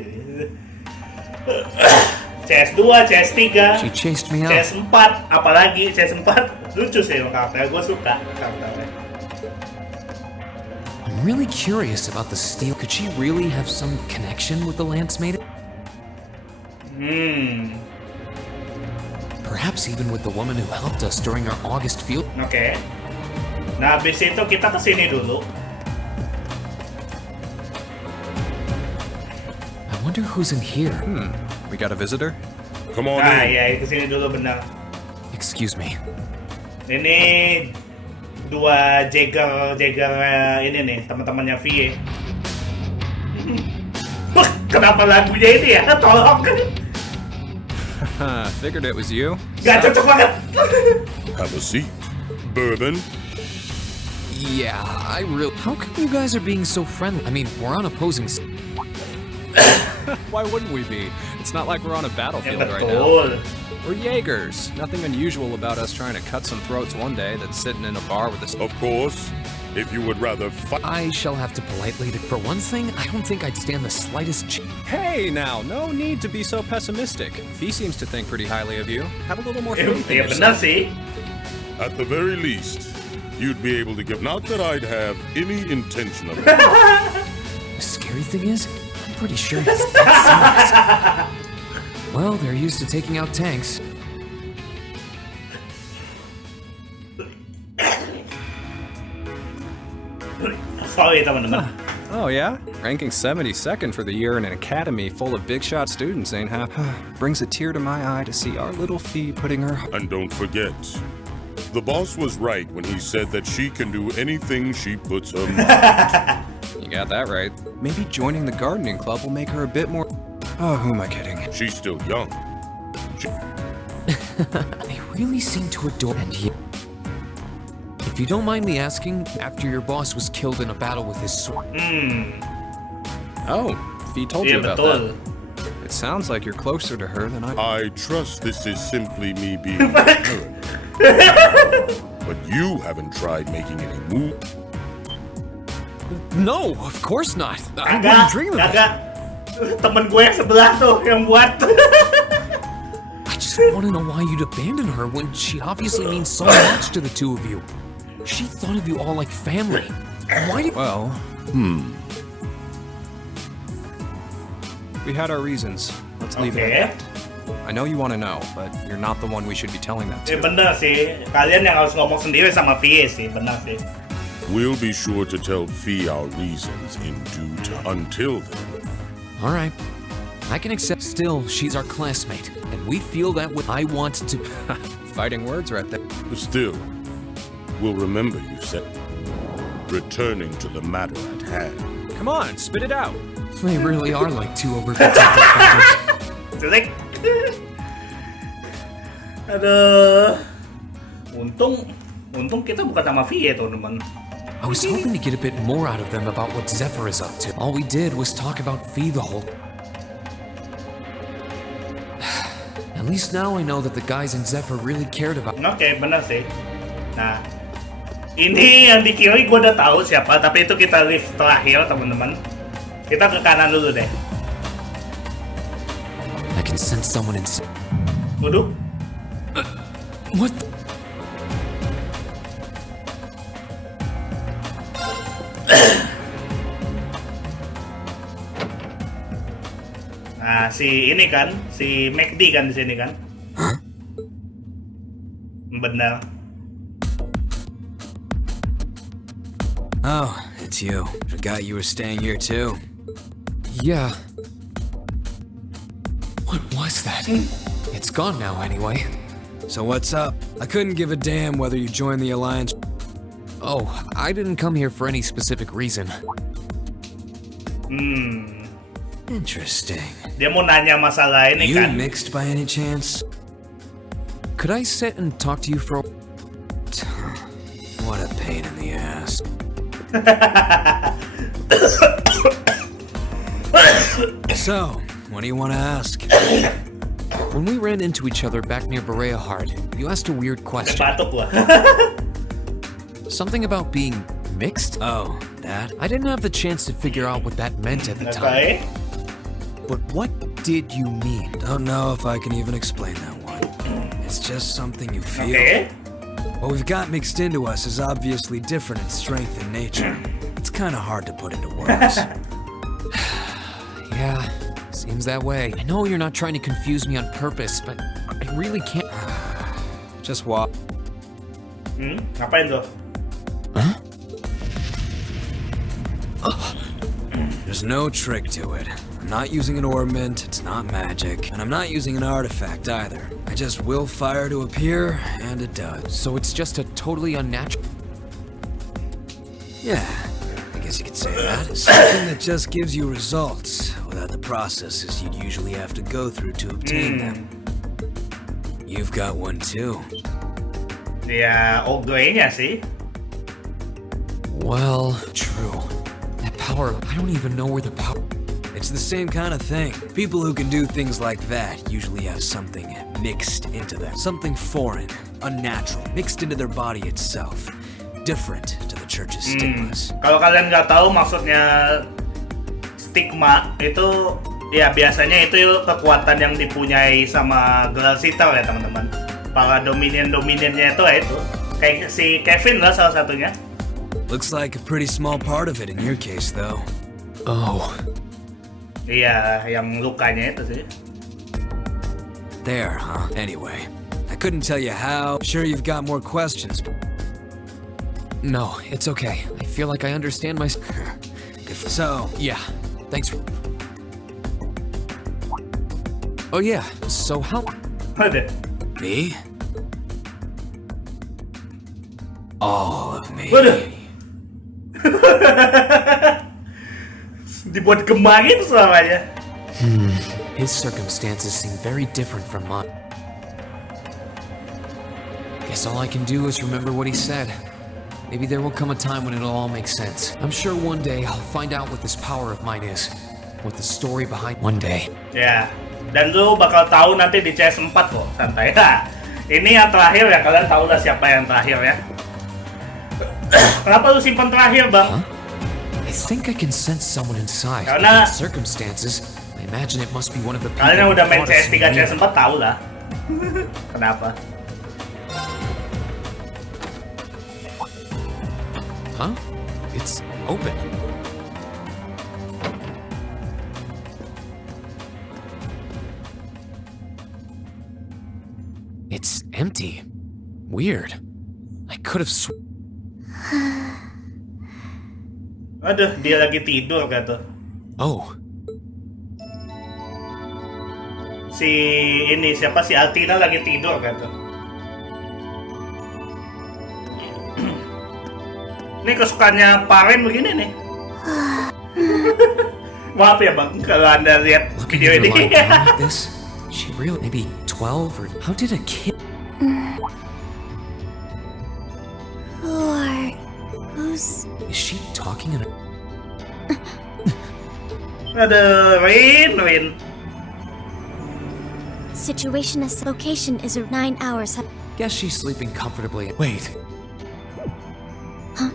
CS2, CS3, She chased me out. CS4, apalagi CS4. Lucu sih memang karakternya, gue suka karakternya. I'm really curious about the steel. Could she really have some connection with the Lance Maiden? Perhaps even with the woman who helped us during our August field. Oke. Nah, habis itu kita kesini dulu. I wonder who's in here. We got a visitor? Come on Nah, in. ya kesini dulu benar. Excuse me. Ini dua Jagger ini nih, teman-temannya VA. Kenapa lagunya ini ya? Tolong. Figured it was you. Gak cocok banget. Have a seat. Bourbon? Yeah, I really... How come you guys are being so friendly? I mean, we're on opposing... Why wouldn't we be? It's not like we're on a battlefield Ya, right now. betul. We're Jaegers. Nothing unusual about us trying to cut some throats one day than sitting in a bar with us. Of course. If you would rather fight... I shall have to politely... For one thing, I don't think I'd stand the slightest Hey now, no need to be so pessimistic. Fee seems to think pretty highly of you. Have a little more faith in Ya benar yourself. sih. At the very least, you'd be able to give... Not that I'd have any intention of it. The scary thing is, I'm pretty sure he's dead serious. Well, they're used to taking out tanks. Sorry teman-teman. Oh yeah? Ranking 72nd for the year in an academy full of big shot students ain't half. Brings a tear to my eye to see our little Fee putting her... And don't forget, the boss was right when he said that she can do anything she puts her mind. You got that right. Maybe joining the gardening club will make her a bit more... Oh, who am I kidding? She's still young. They really seem to adore... And he... If you don't mind me asking, after your boss was killed in a battle with his sword... Oh, Fee told you Iya about betul. that. It sounds like you're closer to her than I trust this is simply me being paranoid. But you haven't tried making any move. No, of course not. I Kagak, wouldn't dream of it. kagak. Temen gue yang sebelah tuh yang buat. I just want to know why you'd abandon her when she obviously means so much to the two of you. She thought of you all like family. Why did... Well... We had our reasons. Let's leave it at that. I know you want to know, but you're not the one we should be telling that Ya to. bener sih. Kalian yang harus ngomong sendiri sama Vie sih, bener sih. We'll be sure to tell Fee our reasons in due time. Until then, All right. I can accept. Still, she's our classmate, and we feel that way. I want to... Fighting words right there. still, we'll remember you said. Returning to the matter at hand. Come on, spit it out. They really are like two overprotective fighters. Jelek. Aduh. Untung kita bukan sama Vie teman-teman. I was hoping to get a bit more out of them about what Zephyr is up to. All we did was talk about Fee the whole... At least now I know that the guys in Zephyr really cared about... Oke, bener sih. Nah, ini yang di kiri gue udah tahu siapa, tapi itu kita lift terakhir teman-teman. Kita ke kanan dulu deh. I can sense someone in... Waduh. What? Nah, si ini kan, si McD kan di sini kan? Bener. Oh, it's you. Forgot you were staying here too. Yeah. What was that? It's gone now anyway. So what's up? I couldn't give a damn whether you joined the Alliance. Oh, I didn't come here for any specific reason. Interesting. Dia mau nanya masalah ini You kan? mixed by any chance? Could I sit and talk to you for... What a pain in the ass. So, what do you want to ask? When we ran into each other back near Berea Hard, you asked a weird question. Batuk lah. Something about being mixed? Oh, that? I didn't have the chance to figure out what that meant at the time. Okay. But what did you mean? Don't know if I can even explain that one. It's just something you feel. Okay. What we've got mixed into us is obviously different in strength and nature. It's kind of hard to put into words. Yeah, seems that way. I know you're not trying to confuse me on purpose, but I really can't... Just walk. Ngapain tuh? There's no trick to it. I'm not using an ornament, it's not magic, and I'm not using an artifact either. I just will fire to appear, and it does. So it's just a totally unnatural... Yeah, I guess you could say that. Something that just gives you results, without the processes you'd usually have to go through to obtain them. You've got one too. Ya, ogre-nya sih. Well, true. That power, I don't even know where the power... It's the same kind of thing. People who can do things like that usually have something mixed into them. Something foreign, unnatural, mixed into their body itself. different to the church's stigmas. Kalau kalian nggak tahu maksudnya stigma itu ya biasanya itu kekuatan yang dipunyai sama gelar sitar ya teman-teman. Para dominion-dominionnya itu kayak si Kevin lah salah satunya. Looks like a pretty small part of it in your case, though. Oh. Iya, yang lukanya itu sih. There, huh? Anyway, I couldn't tell you how. Sure you've got more questions. No, it's okay. I feel like I understand my... If so... Yeah, thanks for... Oh yeah, so how... Ada. Me? All of me. Waduh. Dibuat kembangin selamanya. His circumstances seem very different from mine. Guess all I can do is remember what he said. Maybe there will come a time when it'll all make sense. I'm sure one day I'll find out what this power of mine is. What the story behind one day. Ya, dan lu bakal tahu nanti di CS4 kok, santai. Nah, ini yang terakhir ya, kalian tahu lah siapa yang terakhir ya. Kenapa lu simpan terakhir, Bang? Huh? I think I can sense someone inside. Karena given the circumstances, I imagine it must be one of the people kalian yang udah who main fought us CS3, in the CS4 tahu lah. Kenapa? Huh? It's open. It's empty. Weird. I could have Aduh, dia lagi tidur kata. Oh. Si ini siapa si Altina lagi tidur kata. Ini kesukaannya Paren begini nih. Maaf ya Bang, kalau Anda lihat video ini. Like this, she really maybe 12 or how did a kid? Who's... Is she talking in a... Aduh, Rean. Situation is... Location is 9 hours. Guess she's sleeping comfortably. Wait. Huh?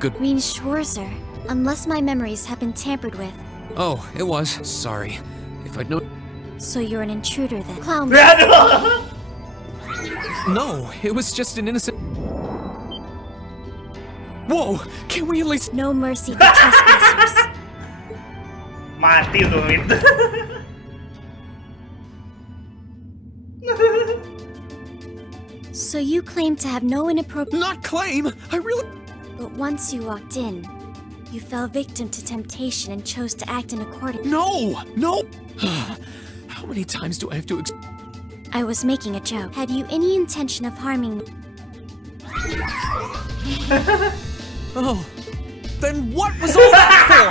Good. Rean Schwarzer. Unless my memories have been tampered with. Oh, it was. Sorry. If I'd known... So you're an intruder then. Clown. No, it was just an innocent... Whoa! Can we at least... No mercy for trespassers. Mati tuh, Rean. So you claim to have no inappropriate... Not claim! I really... But once you walked in, you fell victim to temptation and chose to act in accordance. No! No! How many times do I have to I was making a joke. Had you any intention of harming me? Oh, then what was all that for?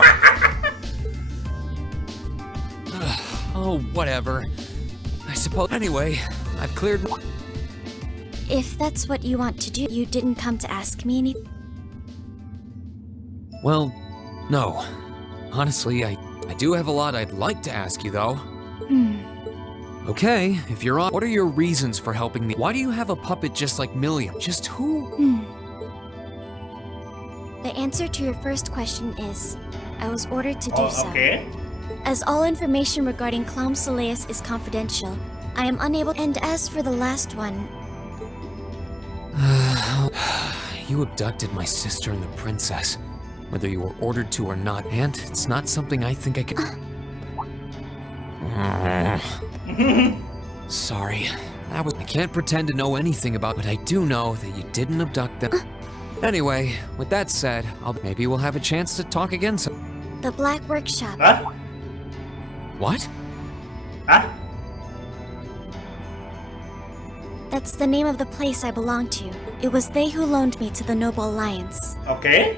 Oh, whatever. I suppose... Anyway, I've cleared... If that's what you want to do, you didn't come to ask me anything? Well, no. Honestly, I do have a lot I'd like to ask you, though. Okay, if you're on... What are your reasons for helping me? Why do you have a puppet just like Milliam? Just who? The answer to your first question is, I was ordered to do so. Okay. As all information regarding Clown Soleus is confidential, I am unable... And as for the last one... You abducted my sister and the princess, whether you were ordered to or not, and it's not something I think I can... Sorry. I can't pretend to know anything about, but I do know that you didn't abduct them. Anyway, with that said, maybe we'll have a chance to talk again some... The Black Workshop. Hah? What? Hah? That's the name of the place I belong to. It was they who loaned me to the Noble Alliance. Okay.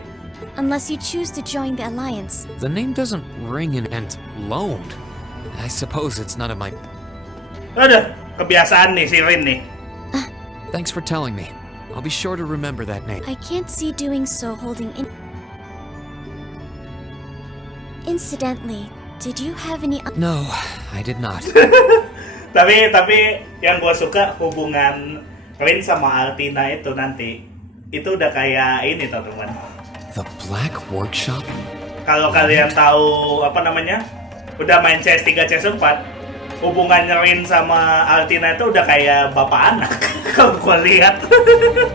Unless you choose to join the Alliance. The name doesn't ring and loaned. I suppose it's none of my... Aduh, kebiasaan nih si Rean nih. Thanks for telling me. I'll be sure to remember that name. I can't see doing so holding in... Incidentally, did you have any... No, I did not. Tapi yang gue suka hubungan Rin sama Altina itu nanti itu udah kayak ini teman-teman. The Black Workshop? Kalau kalian tahu apa namanya, udah main CS3 CS4, hubungannya Rin sama Altina itu udah kayak bapak anak. Kalau gue lihat.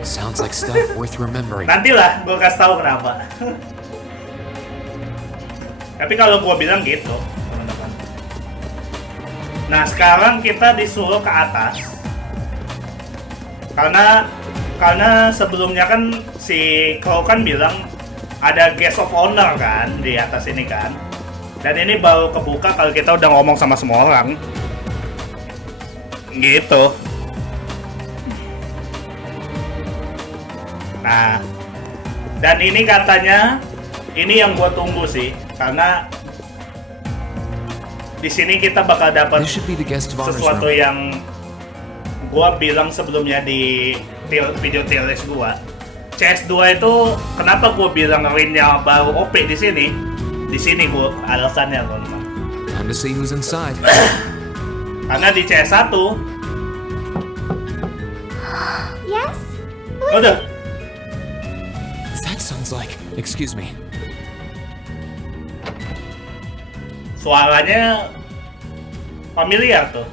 Sounds like stuff worth remembering. Nantilah gue kasih tahu kenapa. Tapi kalau gue bilang gitu, teman-teman. Nah sekarang kita disuruh ke atas. Karena sebelumnya kan si Crow kan bilang ada guest of honor kan di atas ini kan. Dan ini baru kebuka kalau kita udah ngomong sama semua orang. Gitu. Nah, dan ini katanya ini yang gue tunggu sih, karena di sini kita bakal dapat sesuatu yang gue bilang sebelumnya di video TLS gue. CS2 itu kenapa gue bilang Rin-nya baru OP di sini? Di sini gue alasannya teman-teman. Time to see who's inside. Karena di CS1 Yes? udah. That sounds like... Excuse me. Suaranya familiar tuh.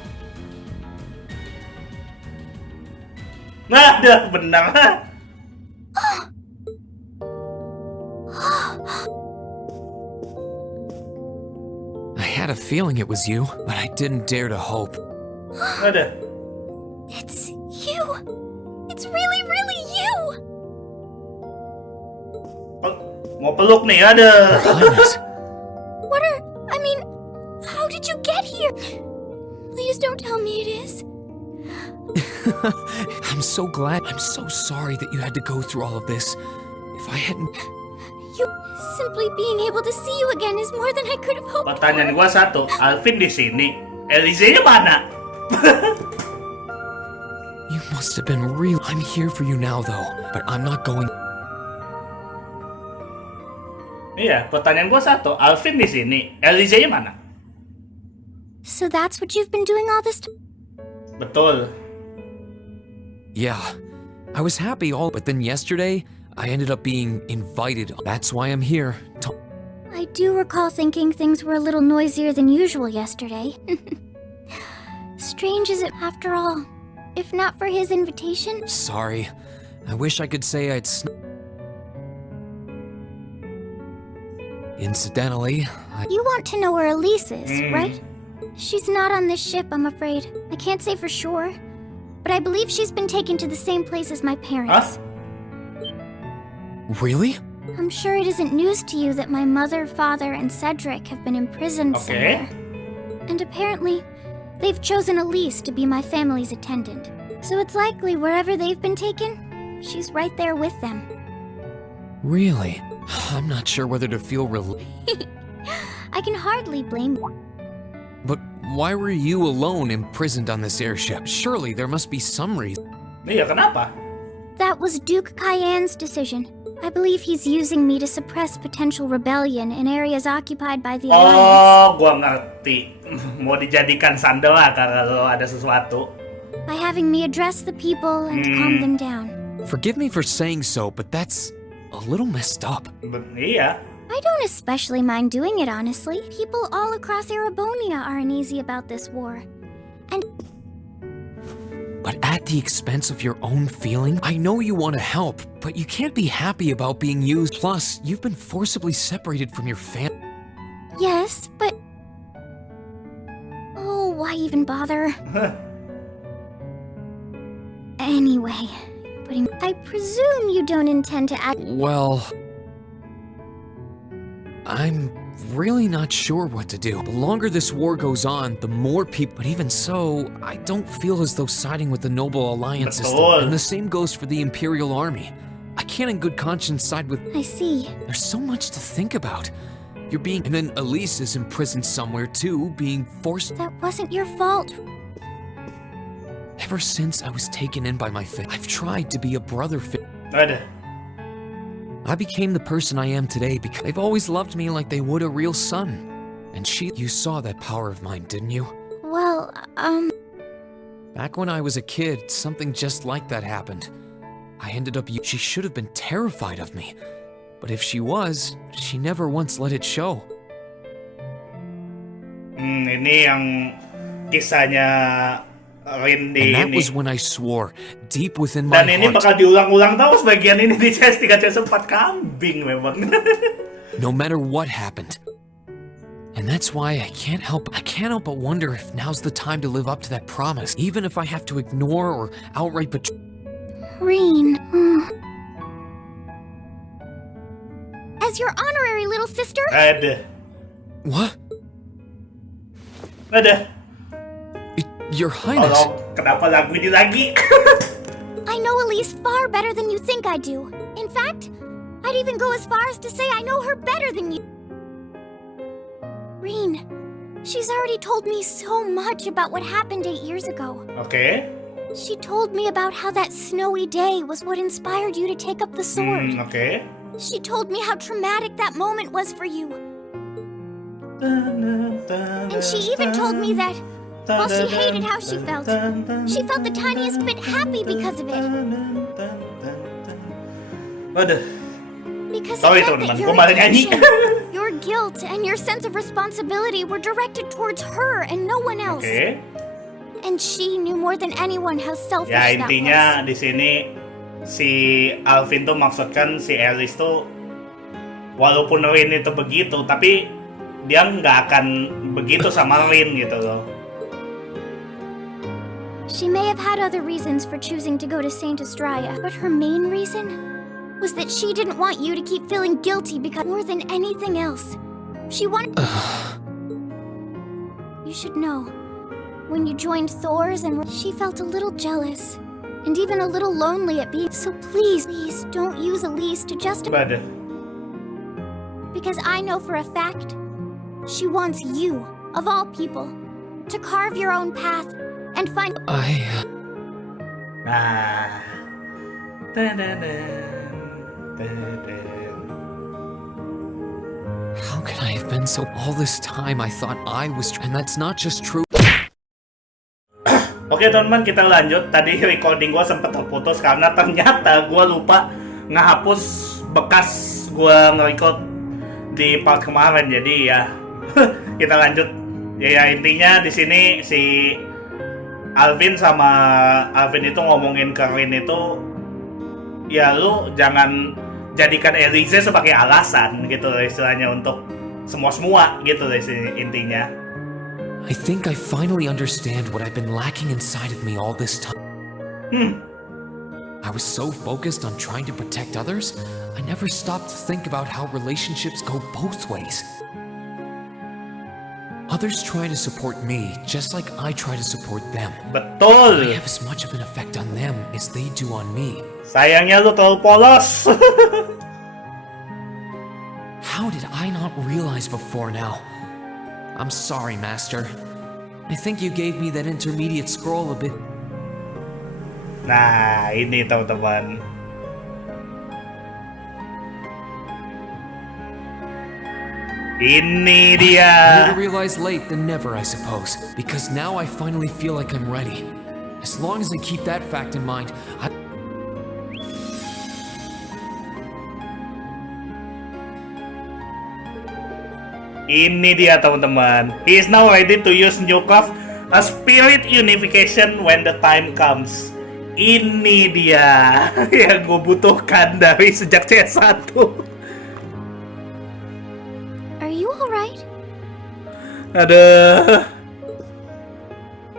Nah, udah benar. I had a feeling it was you, but I didn't dare to hope. Ada. It's you! It's really, really you! Mau peluk nih, ada. What are... I mean, how did you get here? Please don't tell me it is. I'm so glad. I'm so sorry that you had to go through all of this. If I hadn't... You... Simply being able to see you again is more than I could have hoped Pertanyaan gua satu, Alvin di sini, Elize-nya mana? You must have been real. I'm here for you now, though, but I'm not going... Iya, pertanyaan gua satu, Alvin di sini, Elize-nya mana? So that's what you've been doing all this time? Betul. Yeah, I was happy but then yesterday, I ended up being invited. That's why I'm here. I do recall thinking things were a little noisier than usual yesterday. Strange is it after all. If not for his invitation... Sorry. I wish I could say I'd Incidentally, You want to know where Elise is, right? She's not on this ship, I'm afraid. I can't say for sure. But I believe she's been taken to the same place as my parents. Really? I'm sure it isn't news to you that my mother, father, and Cedric have been imprisoned somewhere. And apparently, they've chosen Elise to be my family's attendant. So it's likely wherever they've been taken, she's right there with them. Really? I'm not sure whether to feel I can hardly blame you. But why were you alone imprisoned on this airship? Surely there must be some reason. Iya, kenapa? That was Duke Cayenne's decision. I believe he's using me to suppress potential rebellion in areas occupied by the Alliance. Oh, gua ngerti. Mau dijadikan sandal lah kalau ada sesuatu. By having me address the people and calm them down. Forgive me for saying so, but that's a little messed up. Iya. I don't especially mind doing it, honestly. People all across Erebonia are uneasy about this war. But at the expense of your own feeling? I know you want to help, but you can't be happy about being used. Plus, you've been forcibly separated from your family. Yes, but... Oh, why even bother? Anyway, I presume you don't intend to act... Well... I'm really not sure what to do. The longer this war goes on, the more people... But even so, I don't feel as though siding with the Noble Alliance is the... And the same goes for the Imperial Army. I can't in good conscience side with... I see. There's so much to think about. You're being... And then Elise is imprisoned somewhere too, being forced... That wasn't your fault. Ever since I was taken in by my family, I've tried to be a brother I became the person I am today because they've always loved me like they would a real son. And you saw that power of mine, didn't you? Well, Back when I was a kid, something just like that happened. I ended up. She should have been terrified of me. But if she was, she never once let it show. Ini yang kisahnya Rean di And that ini. was when I swore, deep within my Dan ini heart, bakal diulang-ulang terus bagian ini di CS3 CS4 kambing memang. no matter what happened. And that's why I can't help but wonder if now's the time to live up to that promise, even if I have to ignore or outright betray. Rean. As your honorary little sister? Ada. What? Ada. Your Highness. Oh, kenapa lagu ini lagi? I know Elise far better than you think I do. In fact, I'd even go as far as to say I know her better than you. Rean, she's already told me so much about what happened 8 years ago. Okay. She told me about how that snowy day was what inspired you to take up the sword. Okay. She told me how traumatic that moment was for you. And she even told me that while she hated how she felt the tiniest bit happy because of it. Waduh. Because Sorry, it meant teman-teman, that gua your malah nyanyi. attention, your guilt, and your sense of responsibility were directed towards her and no one else. Okay. And she knew more than anyone how selfish Ya that intinya was. di sini si Alvin tuh maksudkan si Alice tuh walaupun Rean itu begitu, tapi dia nggak akan begitu sama Rean gitu loh. She may have had other reasons for choosing to go to Saint Estrella, but her main reason was that she didn't want you to keep feeling guilty because more than anything else, she wanted... You should know, when you joined Thor's and she felt a little jealous, and even a little lonely at being... So please, please don't use Elise to justify... Waduh. Because I know for a fact, she wants you, of all people, to carve your own path and find... Nah. How could I have been so... All this time I thought I was... And that's not just true. Oke teman-teman, kita lanjut. Tadi recording gua sempat terputus karena ternyata gua lupa ngehapus bekas gua nge-record di part kemarin. Jadi ya kita lanjut. Ya intinya di sini si Alvin itu ngomongin ke Rean itu, ya lu jangan jadikan Elise sebagai alasan gitu istilahnya untuk semua gitu intinya. I think I finally understand what I've been lacking inside of me all this time. I was so focused on trying to protect others, I never stopped to think about how relationships go both ways. Others try to support me, just like I try to support them. Betul. I have as much of an effect on them as they do on me. Sayangnya lu terlalu polos. How did I not realize before now? I'm sorry, Master. I think you gave me that intermediate scroll a bit. Nah, ini teman-teman. Ini dia. Better realize late than never, I suppose. Because now I finally feel like I'm ready. As long as I keep that fact in mind, Ini dia teman-teman. He is now ready to use Newcraft a spirit unification when the time comes. Ini dia yang gue butuhkan dari sejak CS1. Are you alright? Aduh.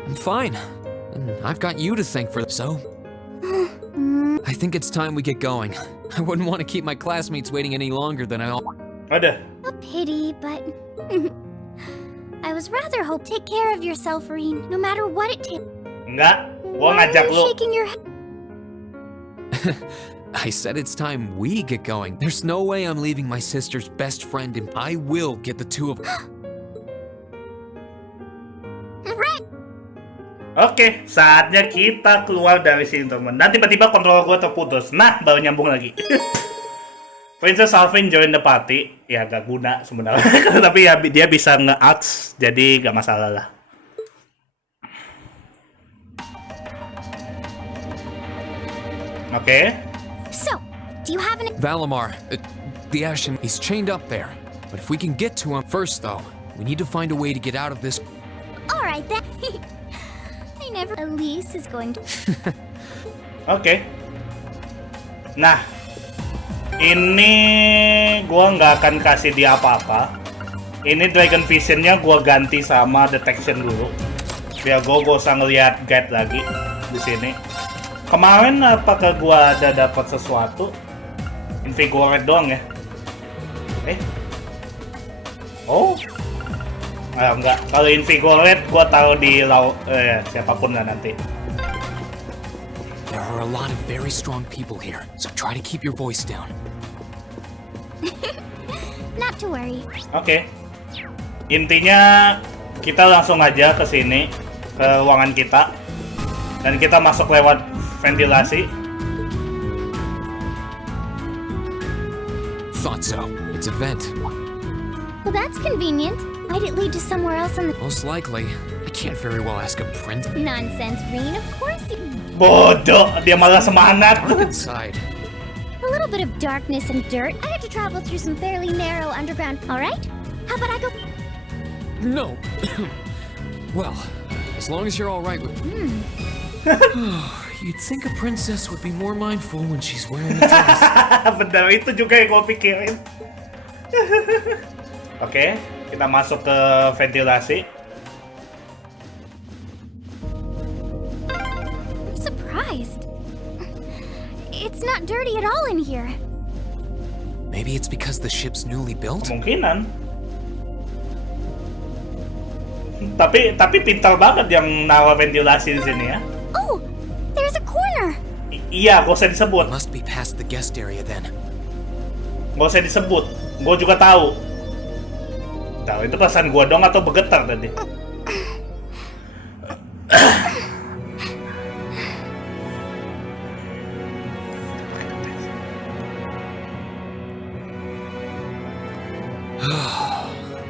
I'm fine. And I've got you to thank for so. I think it's time we get going. I wouldn't want to keep my classmates waiting any longer than I... Ada. A pity, but... I was rather hope take care of yourself, Rean, no matter what it takes. Enggak, gua Why ngajak are you lu. shaking your head? I said it's time we get going. There's no way I'm leaving my sister's best friend and I will get the two of... Oke, saatnya kita keluar dari sini teman. Dan tiba-tiba kontrol gue terputus. Nah, baru nyambung lagi. Princess Alvin join the party. Ya gak guna sebenarnya. Tapi ya dia bisa nge-ask, jadi gak masalah lah. Oke. So, do you have an... Valimar, the Ashen, he's chained up there. But if we can get to him first, though, we need to find a way to get out of this. Alright then. I never... Elise is going to... Oke. Nah, ini gua nggak akan kasih dia apa-apa. Ini Dragon Vision-nya gua ganti sama Detection dulu. Biar gua gak usah ngeliat guide lagi di sini. Kemarin apakah gua ada dapat sesuatu? Invigorate doang ya? Oh. Enggak. Kalau Invigorate gua taruh di siapapun lah nanti. There are a lot of very strong people here, so try to keep your voice down. Not to worry. Oke. Intinya kita langsung aja ke sini, ke ruangan kita. Dan kita masuk lewat ventilasi. Thought so. It's a vent. Well, that's convenient. Might it lead to somewhere else on the... Most likely. I can't very well ask a prince. Nonsense, Rean. Of course you... Bodoh, dia malah semangat. Look inside. A little bit of darkness and dirt. I had to travel through some fairly narrow underground. All right? How about I go... No. Well, as long as you're all right with... You'd think a princess would be more mindful when she's wearing a dress. Benar, itu juga yang gue pikirin. Oke, kita masuk ke ventilasi. Surprised. It's not dirty at all in here. Maybe it's because the ship's newly built? Kemungkinan. Tapi pintar banget yang nawa ventilasi di sini ya. Oh, there's a corner. Iya, gak usah disebut. Must be past the guest area then. Gak usah disebut. Gue juga tahu. Tahu itu perasaan gue dong atau bergetar tadi?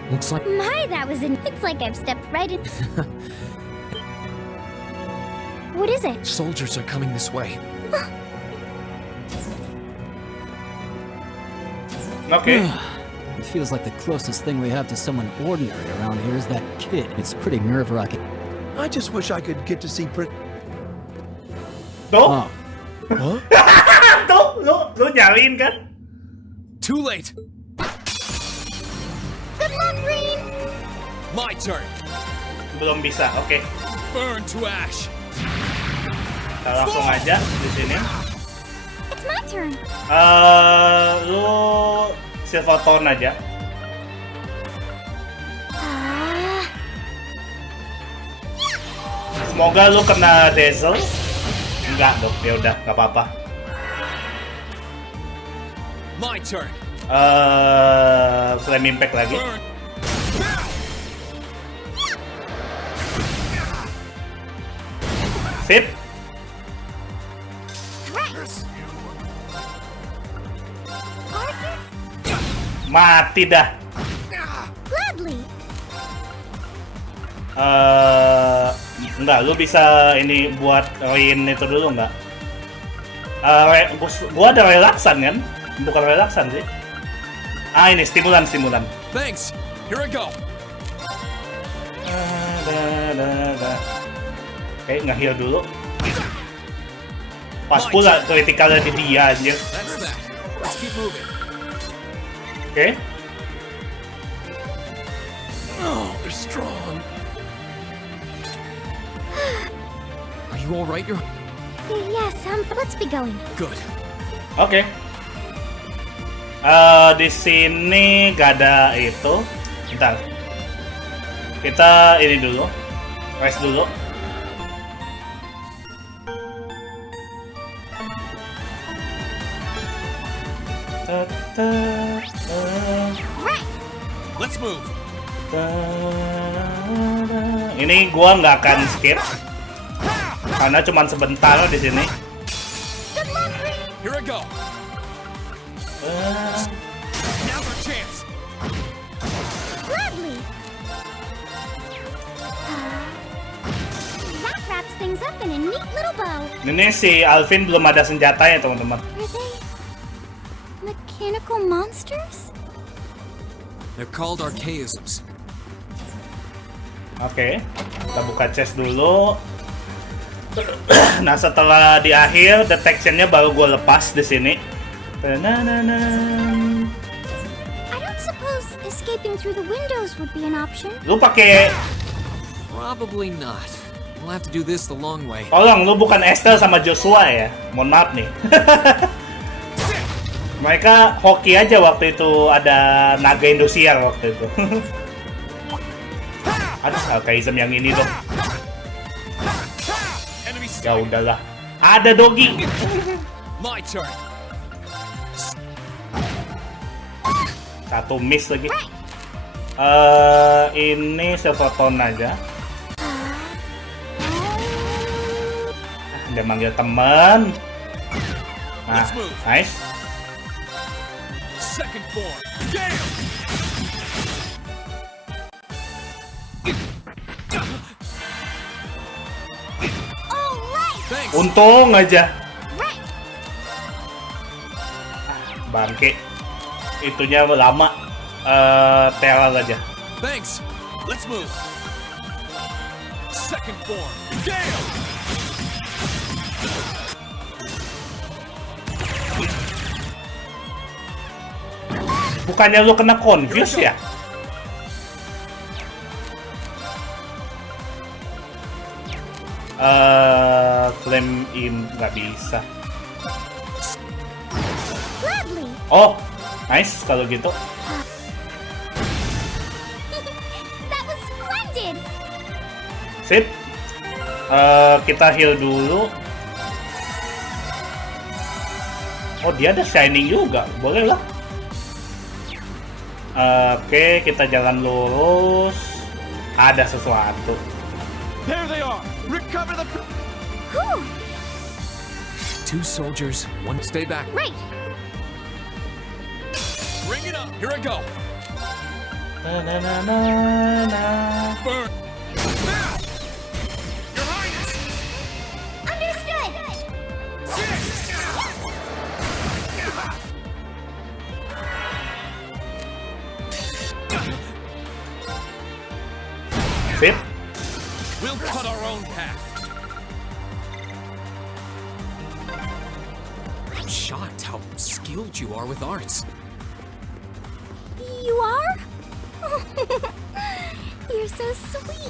Looks like... My, that was in... It's like I've stepped right in... What is it? Soldiers are coming this way. Okay. It feels like the closest thing we have to someone ordinary around here is that kid. It's pretty nerve-wracking. I just wish I could get to see Tuh. Oh. Huh? Tuh, lu nyalin kan? Too late. Good luck, Rean. My turn. Belum bisa. Oke. Burn to ash. Kita langsung aja di sini. It's my turn. Lu silver tone aja. Semoga lu kena dazzle. Enggak dong, ya udah, nggak apa-apa. My turn. Flame impact lagi. Sip. Mati dah. Gladly. Enggak, lu bisa ini buat Rean itu dulu enggak? Gua ada relaksan kan? Bukan relaksan sih. Ini stimulan. Thanks. Here I go. Oke, nge-heal dulu. Pas pula kritikal di dia aja. That's that. Let's keep moving. Oke. Oh, they're strong. Are you all right? Yes, let's be going. Good. Oke. Di sini gak ada itu. Bentar. Kita ini dulu. Rest dulu. Let's move. Ini gua nggak akan skip karena cuma sebentar di sini. Here I go. Now's our chance. Gladly. That wraps things up in a neat little bow. Ini si Alvin belum ada senjatanya teman-teman. Are they mechanical monsters? They're called archaisms. Oke, kita buka chest dulu. Nah setelah di akhir detectionnya baru gue lepas di sini. I don't suppose escaping through the windows would be an option. Lu pakai, Probably not. We'll have to do this the long way. tolong lu bukan Estelle sama Joshua ya. Mohon maaf nih. Mereka hoki aja waktu itu ada naga Indosiar waktu itu. Aduh, archaism yang ini dong. Ya udahlah. Ada doggy. My turn. Satu miss lagi. Ini Silvertone aja. Dia manggil teman. Nah, nice. Second form. Untung aja. Bangke. Itunya lama. Teral aja. Thanks. Let's move. Second form. Bukannya lu kena confuse ya? Claim in nggak bisa. Oh, nice kalau gitu. That was splendid. Sip. Kita heal dulu. Oh, dia ada shining juga. Boleh lah. Oke, kita jalan lurus. Ada sesuatu. There they are! Recover the... Two soldiers, one... Stay back. Right. Bring it up! Here I go! Na na na na na. Burn! Now! Your Highness! Understood. Sip. We'll cut our own path. I'm shocked how skilled you are with arts. You are? You're so sweet.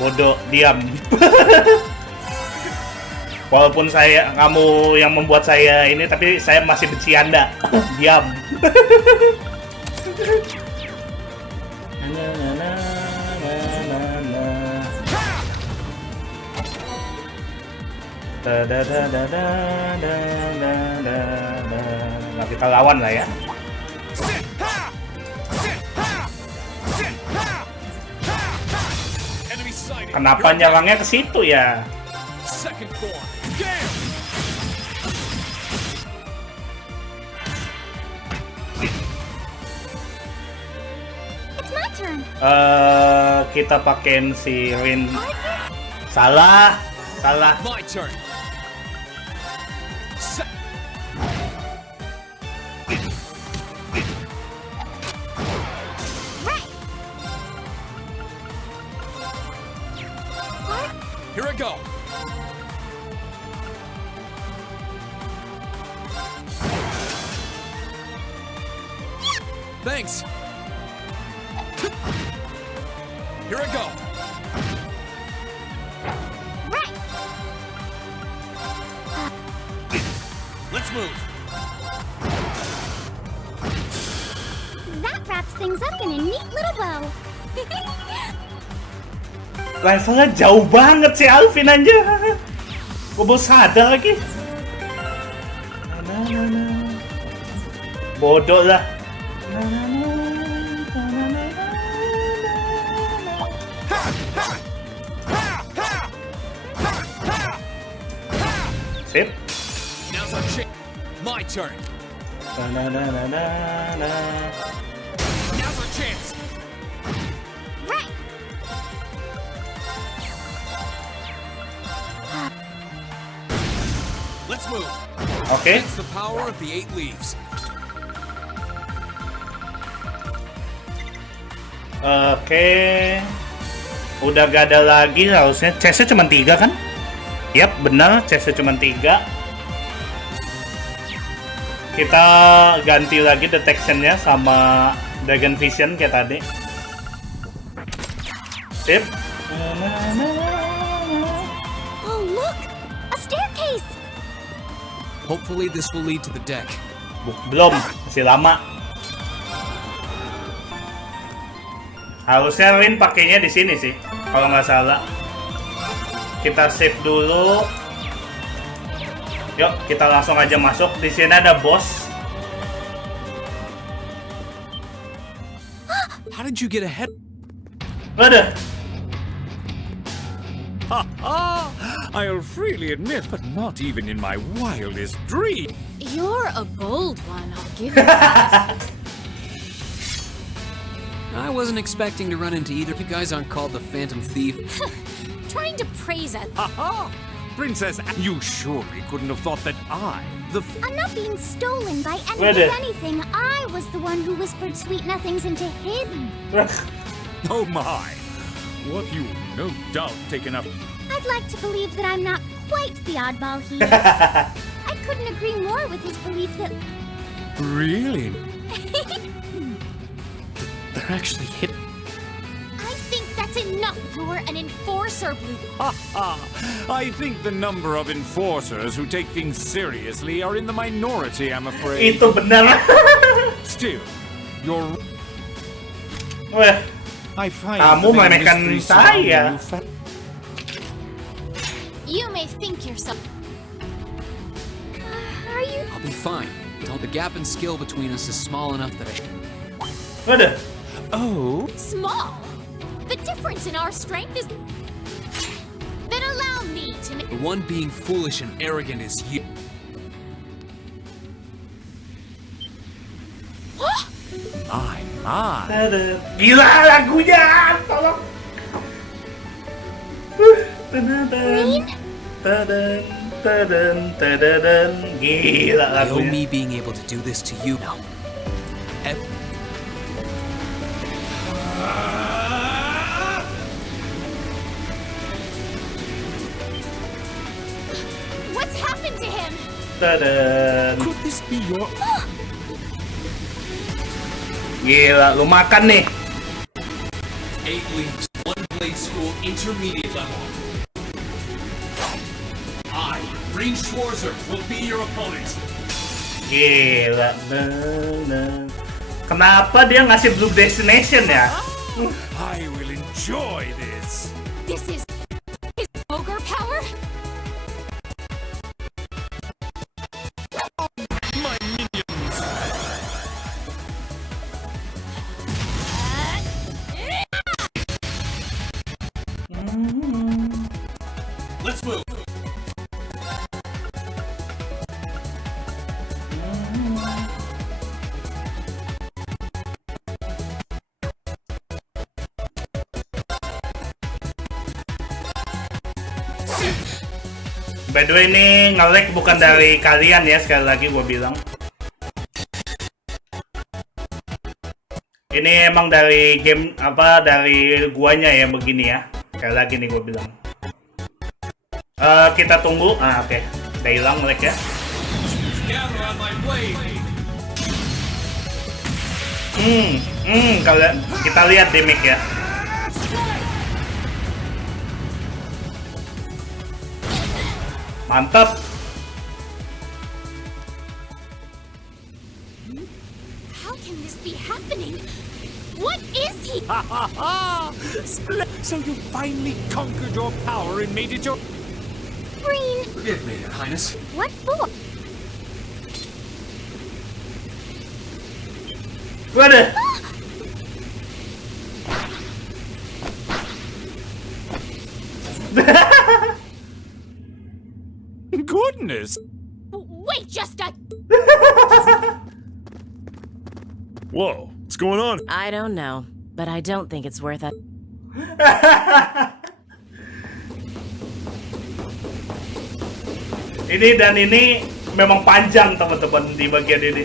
Bodoh, diam. Walaupun kamu yang membuat saya ini, tapi saya masih benci Anda. Diam. Nah, kita lawan lah ya. Kenapa nyerangnya ke situ ya? Kita pakein si Rean. Salah. My turn. Here I go. Thanks. Here I go. Let's move. That wraps things up in a neat little bow. Levelnya jauh banget si Alvin aja. Gue baru sadar lagi. Bodoh lah. Sip. Now's our chance. My turn. Now's our chance. Let's move. Oke. It's the power of the 8 leaves. Oke. Udah gak ada lagi harusnya. Chestnya cuma 3 kan? Yap, benar. Chestnya cuma 3. Kita ganti lagi detection-nya sama Dragon Vision kayak tadi. Sip. Oh, look! A staircase! Hopefully this will lead to the deck. Belum, masih lama. Harusnya Rin pakainya di sini sih, kalau nggak salah. Kita save dulu. Yuk, kita langsung aja masuk. Di sini ada bos. How did you get ahead? Waduh. I'll freely admit, but not even in my wildest dream. You're a bold one, I'll give you that. I wasn't expecting to run into either. You guys aren't called the Phantom Thief. Trying to praise us. Princess, you surely couldn't have thought that I'm not being stolen by anything. I was the one who whispered sweet nothings into hidden. Oh my! What you no doubt taken up. I'd like to believe that I'm not quite the oddball he is. I couldn't agree more with his belief that... Really? They're actually hidden. I think that's enough. You're an enforcer, Blue. I think the number of enforcers who take things seriously are in the minority, I'm afraid. Itu benar. Still, you're... Weh, I find kamu the meremehkan mystery saya. surrounding You may think yourself. Are you... I'll be fine. The gap in skill between us is small enough that I... Waduh. Oh? Small. The difference in our strength is... Then allow me to make... The one being foolish and arrogant is you. My. Gila lagunya, tolong. Gila I owe lagunya. me being able to do this to you now. What's happened to him? Could this be your... Gila, lu makan nih. 8 leaves, 1 blade school, intermediate level. I, Rean Schwarzer, will be your opponent. Gila. Kenapa dia ngasih Blue Destination ya? I will enjoy this. This is his ogre power? My minions. Let's move. By the way, ini nge-lag bukan dari kalian ya, sekali lagi gue bilang. Ini emang dari game, dari guanya ya begini ya. Sekali lagi nih gue bilang. Kita tunggu. Oke. Udah hilang lag ya. Kalian, kita lihat di mic ya. Mantap. How can this be happening? What is he? So you finally conquered your power and made it your... Green! Forgive me, Your Highness. What for? Waduh. Goodness! Wait just a... Whoa, what's going on? I don't know, but I don't think it's worth it. Ini memang panjang teman-teman di bagian ini.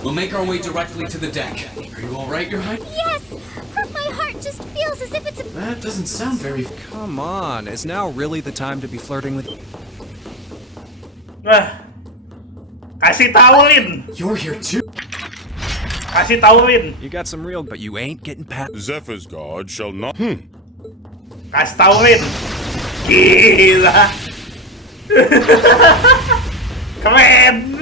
We'll make our way directly to the deck. Are you all right, Your Highness? Yes! My heart just feels as if it's a... That doesn't sound very... Come on, is now really the time to be flirting with... Kasih tauin. You're here too. Kasih tauin. You got some real, but you ain't getting past... Zephyr's guard shall not... Kasih tauin. Gila. Keren.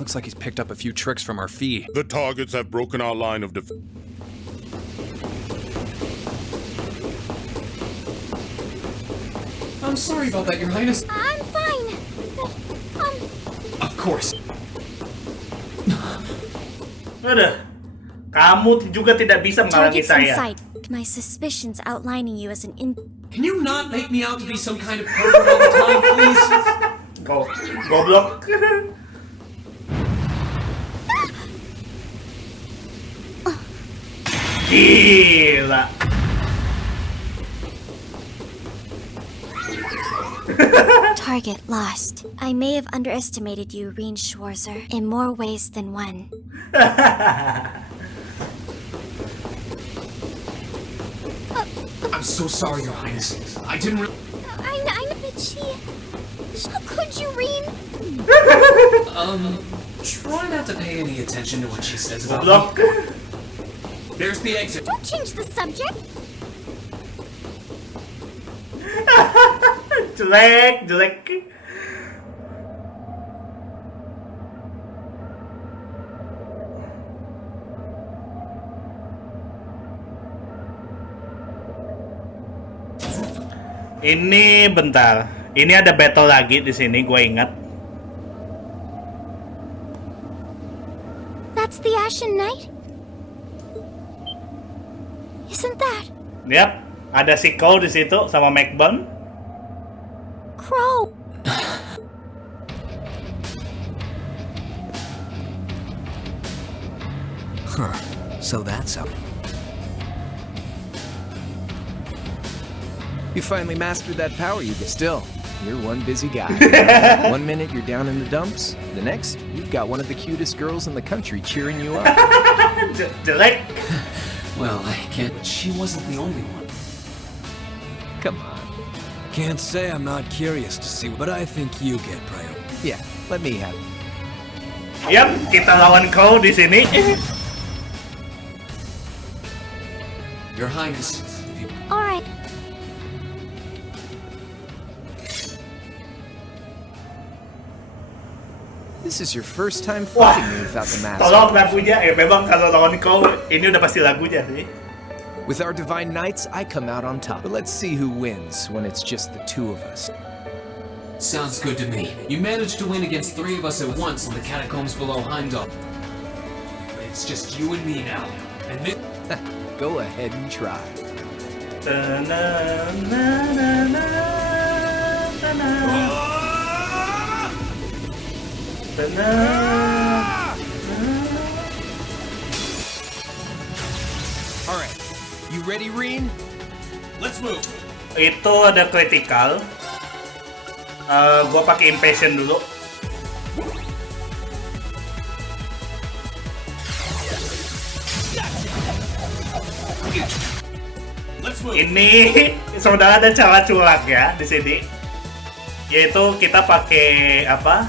Looks like he's picked up a few tricks from our fee. The targets have broken our line of defense. I'm sorry about that, Your Highness. I'm fine. Of course. Aduh. Kamu juga tidak bisa menghalangi Targets in saya. sight. My suspicions outlining you as an Can you not make me out to be some kind of pervert all the time, please? Goblok. Gila. Target lost. I may have underestimated you, Rean Schwarzer, in more ways than one. I'm so sorry, Your Highness. I didn't I know that she... How could you, Rean? Try not to pay any attention to what she says about me. There's the exit. Don't change the subject. Jelek. Ini bentar. Ini ada battle lagi di sini, gue ingat. That's the Ashen Knight? Isn't that? Yap, ada si Crow di situ sama McBurn. Crow. Huh. So that's how... You finally mastered that power you get. Still, you're one busy guy. 1 minute you're down in the dumps, the next you've got one of the cutest girls in the country cheering you up. Jelek. Well, I can't. She wasn't the only one. Come on. Can't say I'm not curious to see, but I think you get priority. Yeah, let me have it. Yap, kita lawan Crow di sini. Your Highness. All right. This is your first time fighting me without the mask. Tolong lagunya, memang kalau lawan Crow ini udah pasti lagunya sih. With our divine knights, I come out on top. But let's see who wins when it's just the two of us. Sounds good to me. You managed to win against 3 of us at once in the catacombs below Heimdall. It's just you and me now. And this... Go ahead and try. Alright, you ready, Rean? Let's move. Itu ada critical. Gua pakai impatient dulu. Ini saudara ada cara culak ya di sini. Yaitu kita pakai apa?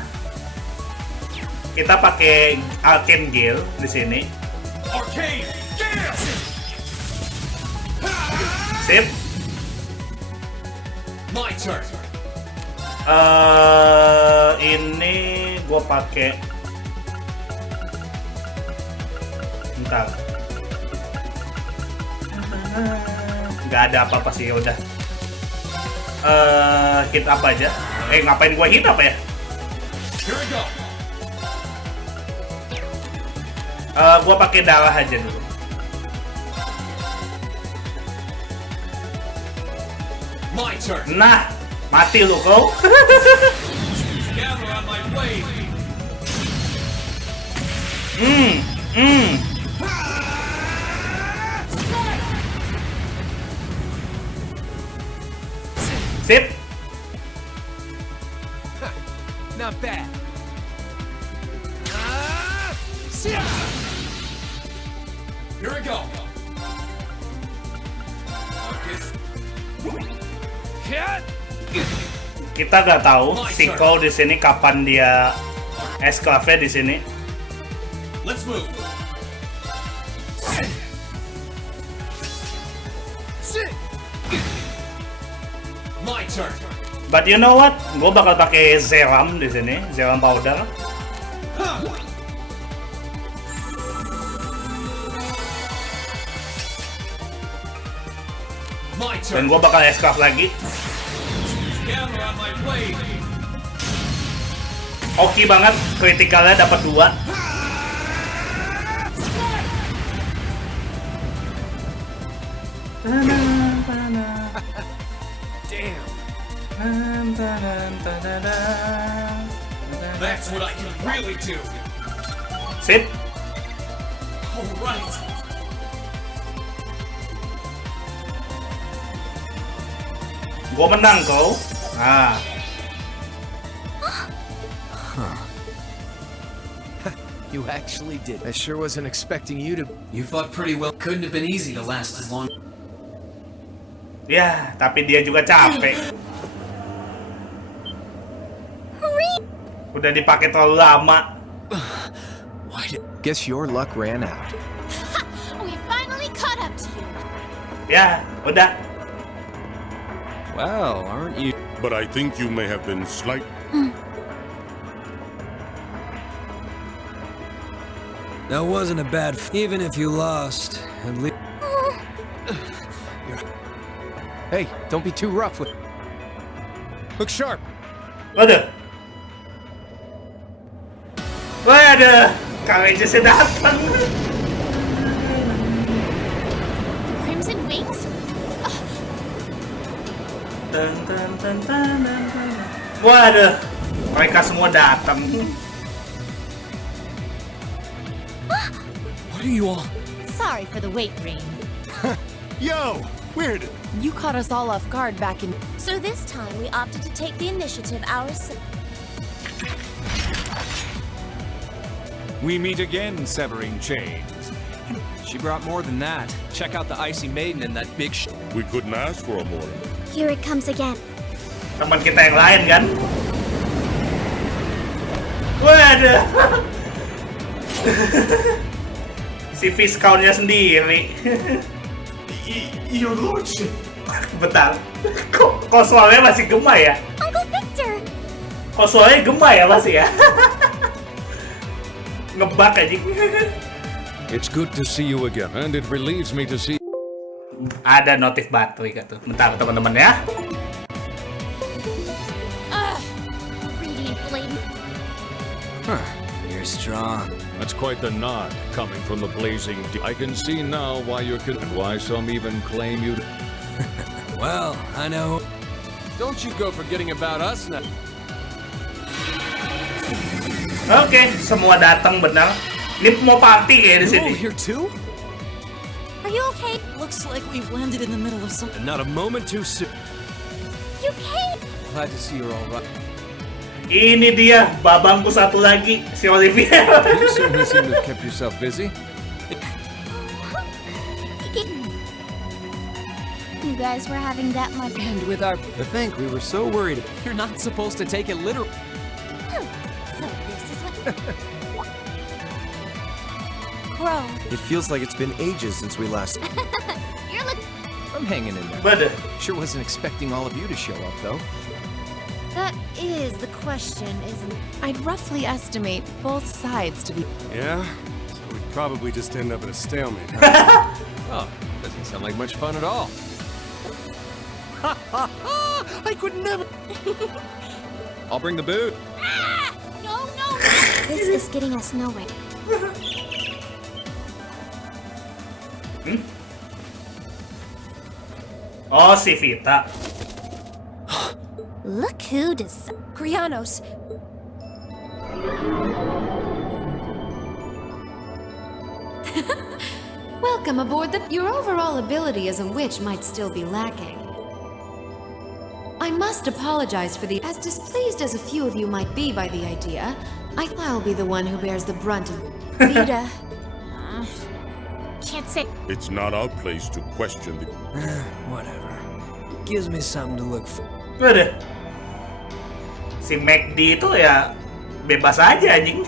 Kita pakai Arcane Gale di sini. Sip. My turn. Ini gua pakai. Bentar. Nggak ada apa-apa sih, udah. Hit apa aja? Ngapain gua hit apa ya? Here we go. Gua pakai darah aja dulu. My turn. Nah, mati lu kau. Gather on my blade. Sip. Not bad. Here we go. Kita nggak tahu si Cole di sini kapan dia esclave di sini. Let's move. My turn. But you know what? Gue bakal pakai Zeram di sini, Zeram powder. Dan gue bakal esclave lagi. Oke banget, kritikalnya dapat 2. That's what I can really do. Sip. All right. Gue menang kau. Ah. You actually did. I sure wasn't expecting you to. You fought pretty well. Couldn't have been easy to last as long. Ya, tapi dia juga capek. Udah dipakai terlalu lama. Guess your luck ran out. We finally caught up to you. Ya, udah. Well, aren't you? But I think you may have been slight. That wasn't a bad even if you lost. At least. Hey, don't be too rough with. Look sharp. Waduh. Waduh, Courageous datang. Crimson Wings? Waduh, mereka semua datang. What are you all? Sorry for the wait, Rean. Yo, weird. You caught us all off guard back in. So this time we opted to take the initiative ourselves. We meet again, severing chains. She brought more than that. Check out the icy maiden and that big We couldn't ask for a more. Here it comes again. Teman kita yang lain kan? Waduh. Si Viscountnya sendiri. Your lordship. Bentar. Kok suaranya masih gema ya? Uncle Victor. Kok suaranya gema ya masih ya? Ngebak aja. It's good to see you again, and it relieves me to see. Ada notif baterai gitu. Bentar teman-teman ya. Radiant Blade. Huh. You're strong. That's quite the nod coming from the blazing. I can see now why you're and why some even claim you. Well, I know. Don't you go forgetting about us now. Oke, semua datang benar. Ini mau party kayak di sini. Here too? Are you okay? Looks like we've landed in the middle of some. Not a moment too soon. You okay? Glad to see you're all right. Ini dia babangku satu lagi, si Olivia. You certainly seem to have kept yourself busy. You guys were having that much. And with our. To think we were so worried. You're not supposed to take it literal. So this is what. Bro, It feels like it's been ages since we last. you're looking. I'm hanging in there. Waduh. Sure wasn't expecting all of you to show up though. That is the question, isn't it? I'd roughly estimate both sides to be. Yeah? So we'd probably just end up at a stalemate, huh? Oh, doesn't sound like much fun at all. I could never. I'll bring the boot. No. This is getting us nowhere. Oh, si Vita. Look who does. Krianos. Welcome aboard the. Your overall ability as a witch might still be lacking. I must apologize for the... As displeased as a few of you might be by the idea, I'll be the one who bears the brunt of... Vita. Can't say. It's not our place to question the... Whatever. Gives me something to look for. Udah. Si McD itu ya bebas aja anjing.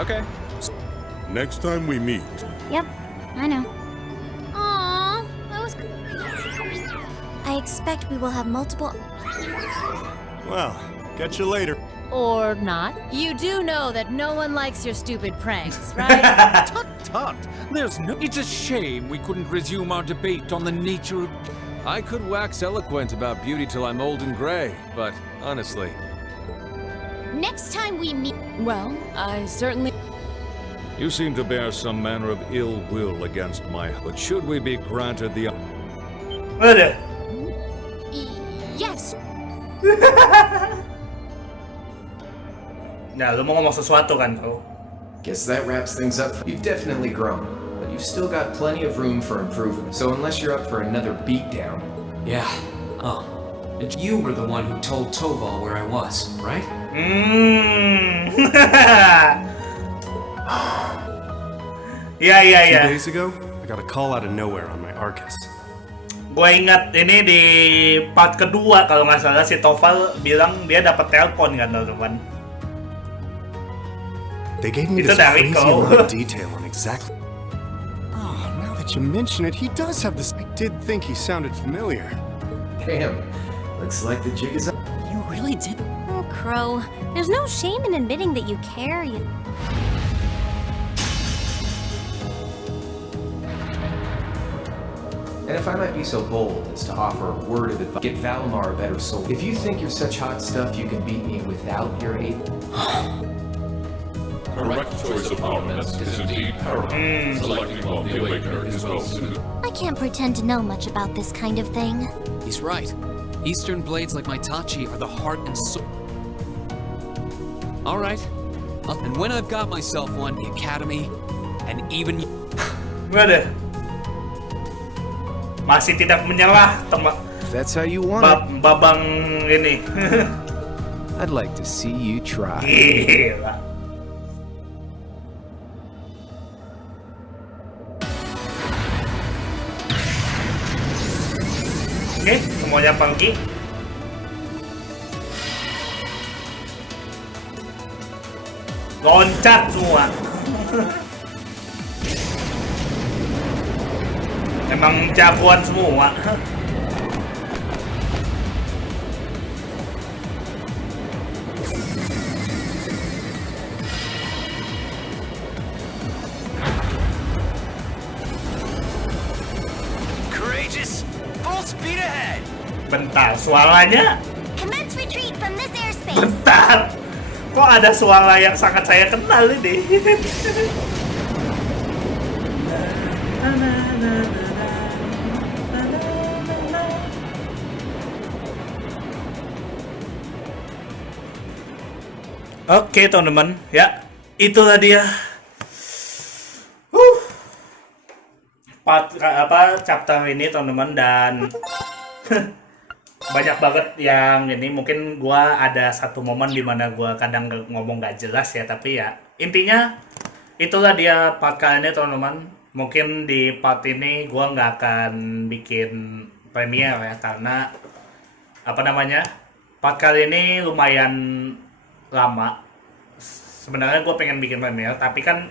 Okay. Next time we meet. Yep, I know. Aww, that was. I expect we will have multiple. Well, catch you later. Or not. You do know that no one likes your stupid pranks, right? Tut tut! There's no. It's a shame we couldn't resume our debate on the nature of. I could wax eloquent about beauty till I'm old and gray, but honestly... Next time we meet. Well, I certainly. You seem to bear some manner of ill will against my... But should we be granted the... Udah. Yes. Nah, lu mau ngomong sesuatu kan kau? Guess that wraps things up. You've definitely grown, but you've still got plenty of room for improvement. So unless you're up for another beatdown... Yeah. Oh. You were the one who told Toval where I was, right? Yeah. 2 days ago, I got a call out of nowhere on my Arcus. Gue ingat ini di part kedua kalau nggak salah si Toval bilang dia dapat telepon kan teman-teman. They gave me Itu this dari crazy kau. amount of detail on exactly. Oh, now that you mention it, he does have this. I did think he sounded familiar. Damn, looks like the jig is up. You really did. Oh, Crow. There's no shame in admitting that you care. And if I might be so bold as to offer a word of advice, get Valimar a better soul. If you think you're such hot stuff you can beat me without your aid... Correct choice of armaments is indeed paramount. Selecting of the Awakener is well suited. I can't pretend to know much about this kind of thing. He's right. Eastern blades like my Tachi are the heart and soul. All right. And when I've got myself one, the Academy, and even... Waduh. Masih tidak menyerah, teman. That's how you want it. Babang ini. I'd like to see you try. Gila. Oke, semuanya pergi. Loncat semua. Emang jagoan semua. Courageous, full speed ahead. Bentar, suaranya. Commence retreat from this airspace. Bentar. Kok ada suara yang sangat saya kenal ini? Oke teman-teman, ya itulah dia chapter ini teman-teman, dan banyak banget yang ini. Mungkin gua ada satu momen dimana gua kadang ngomong gak jelas ya, tapi ya intinya itulah dia part kali ini teman-teman. Mungkin di part ini gua nggak akan bikin premiere ya, karena part kali ini lumayan lama. Sebenarnya gue pengen bikin premiere, tapi kan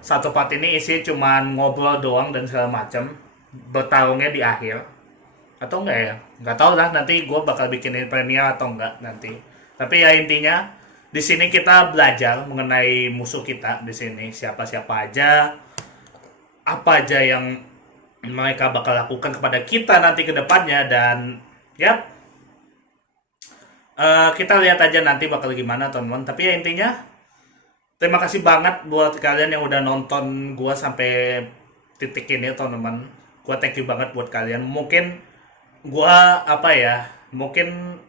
satu part ini isi cuman ngobrol doang dan segala macam, bertarungnya di akhir atau enggak ya, nggak tahu lah, nanti gue bakal bikin premiere atau enggak nanti. Tapi ya intinya di sini kita belajar mengenai musuh kita di sini, siapa-siapa aja, apa aja yang mereka bakal lakukan kepada kita nanti ke depannya, dan ya kita lihat aja nanti bakal gimana teman-teman. Tapi ya intinya terima kasih banget buat kalian yang udah nonton gua sampai titik ini teman-teman. Gua thank you banget buat kalian. Mungkin gua mungkin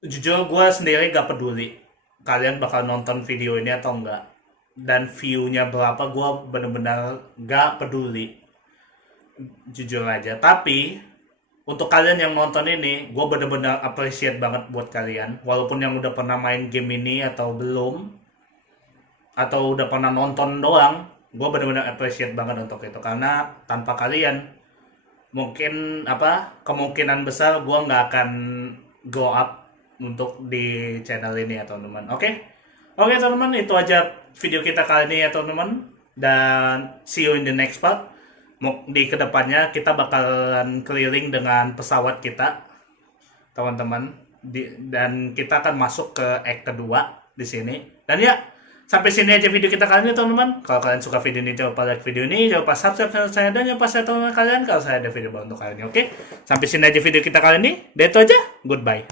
jujur gua sendiri gak peduli kalian bakal nonton video ini atau enggak, dan view-nya berapa gua bener-bener gak peduli, jujur aja. Tapi untuk kalian yang nonton ini, gue bener-bener appreciate banget buat kalian. Walaupun yang udah pernah main game ini atau belum, atau udah pernah nonton doang, gue bener-bener appreciate banget untuk itu. Karena tanpa kalian, mungkin kemungkinan besar gue nggak akan go up untuk di channel ini ya teman-teman. Oke, teman-teman, itu aja video kita kali ini ya teman-teman. Dan see you in the next part. Di kedepannya kita bakalan keliling dengan pesawat kita, teman-teman, dan kita akan masuk ke act kedua di sini. Dan ya, sampai sini aja video kita kali ini, teman-teman. Kalau kalian suka video ini, jangan lupa like video ini, jangan lupa subscribe channel saya, dan jangan lupa share teman kalian kalau saya ada video baru untuk kalian. Oke, sampai sini aja video kita kali ini. Dan itu aja, goodbye.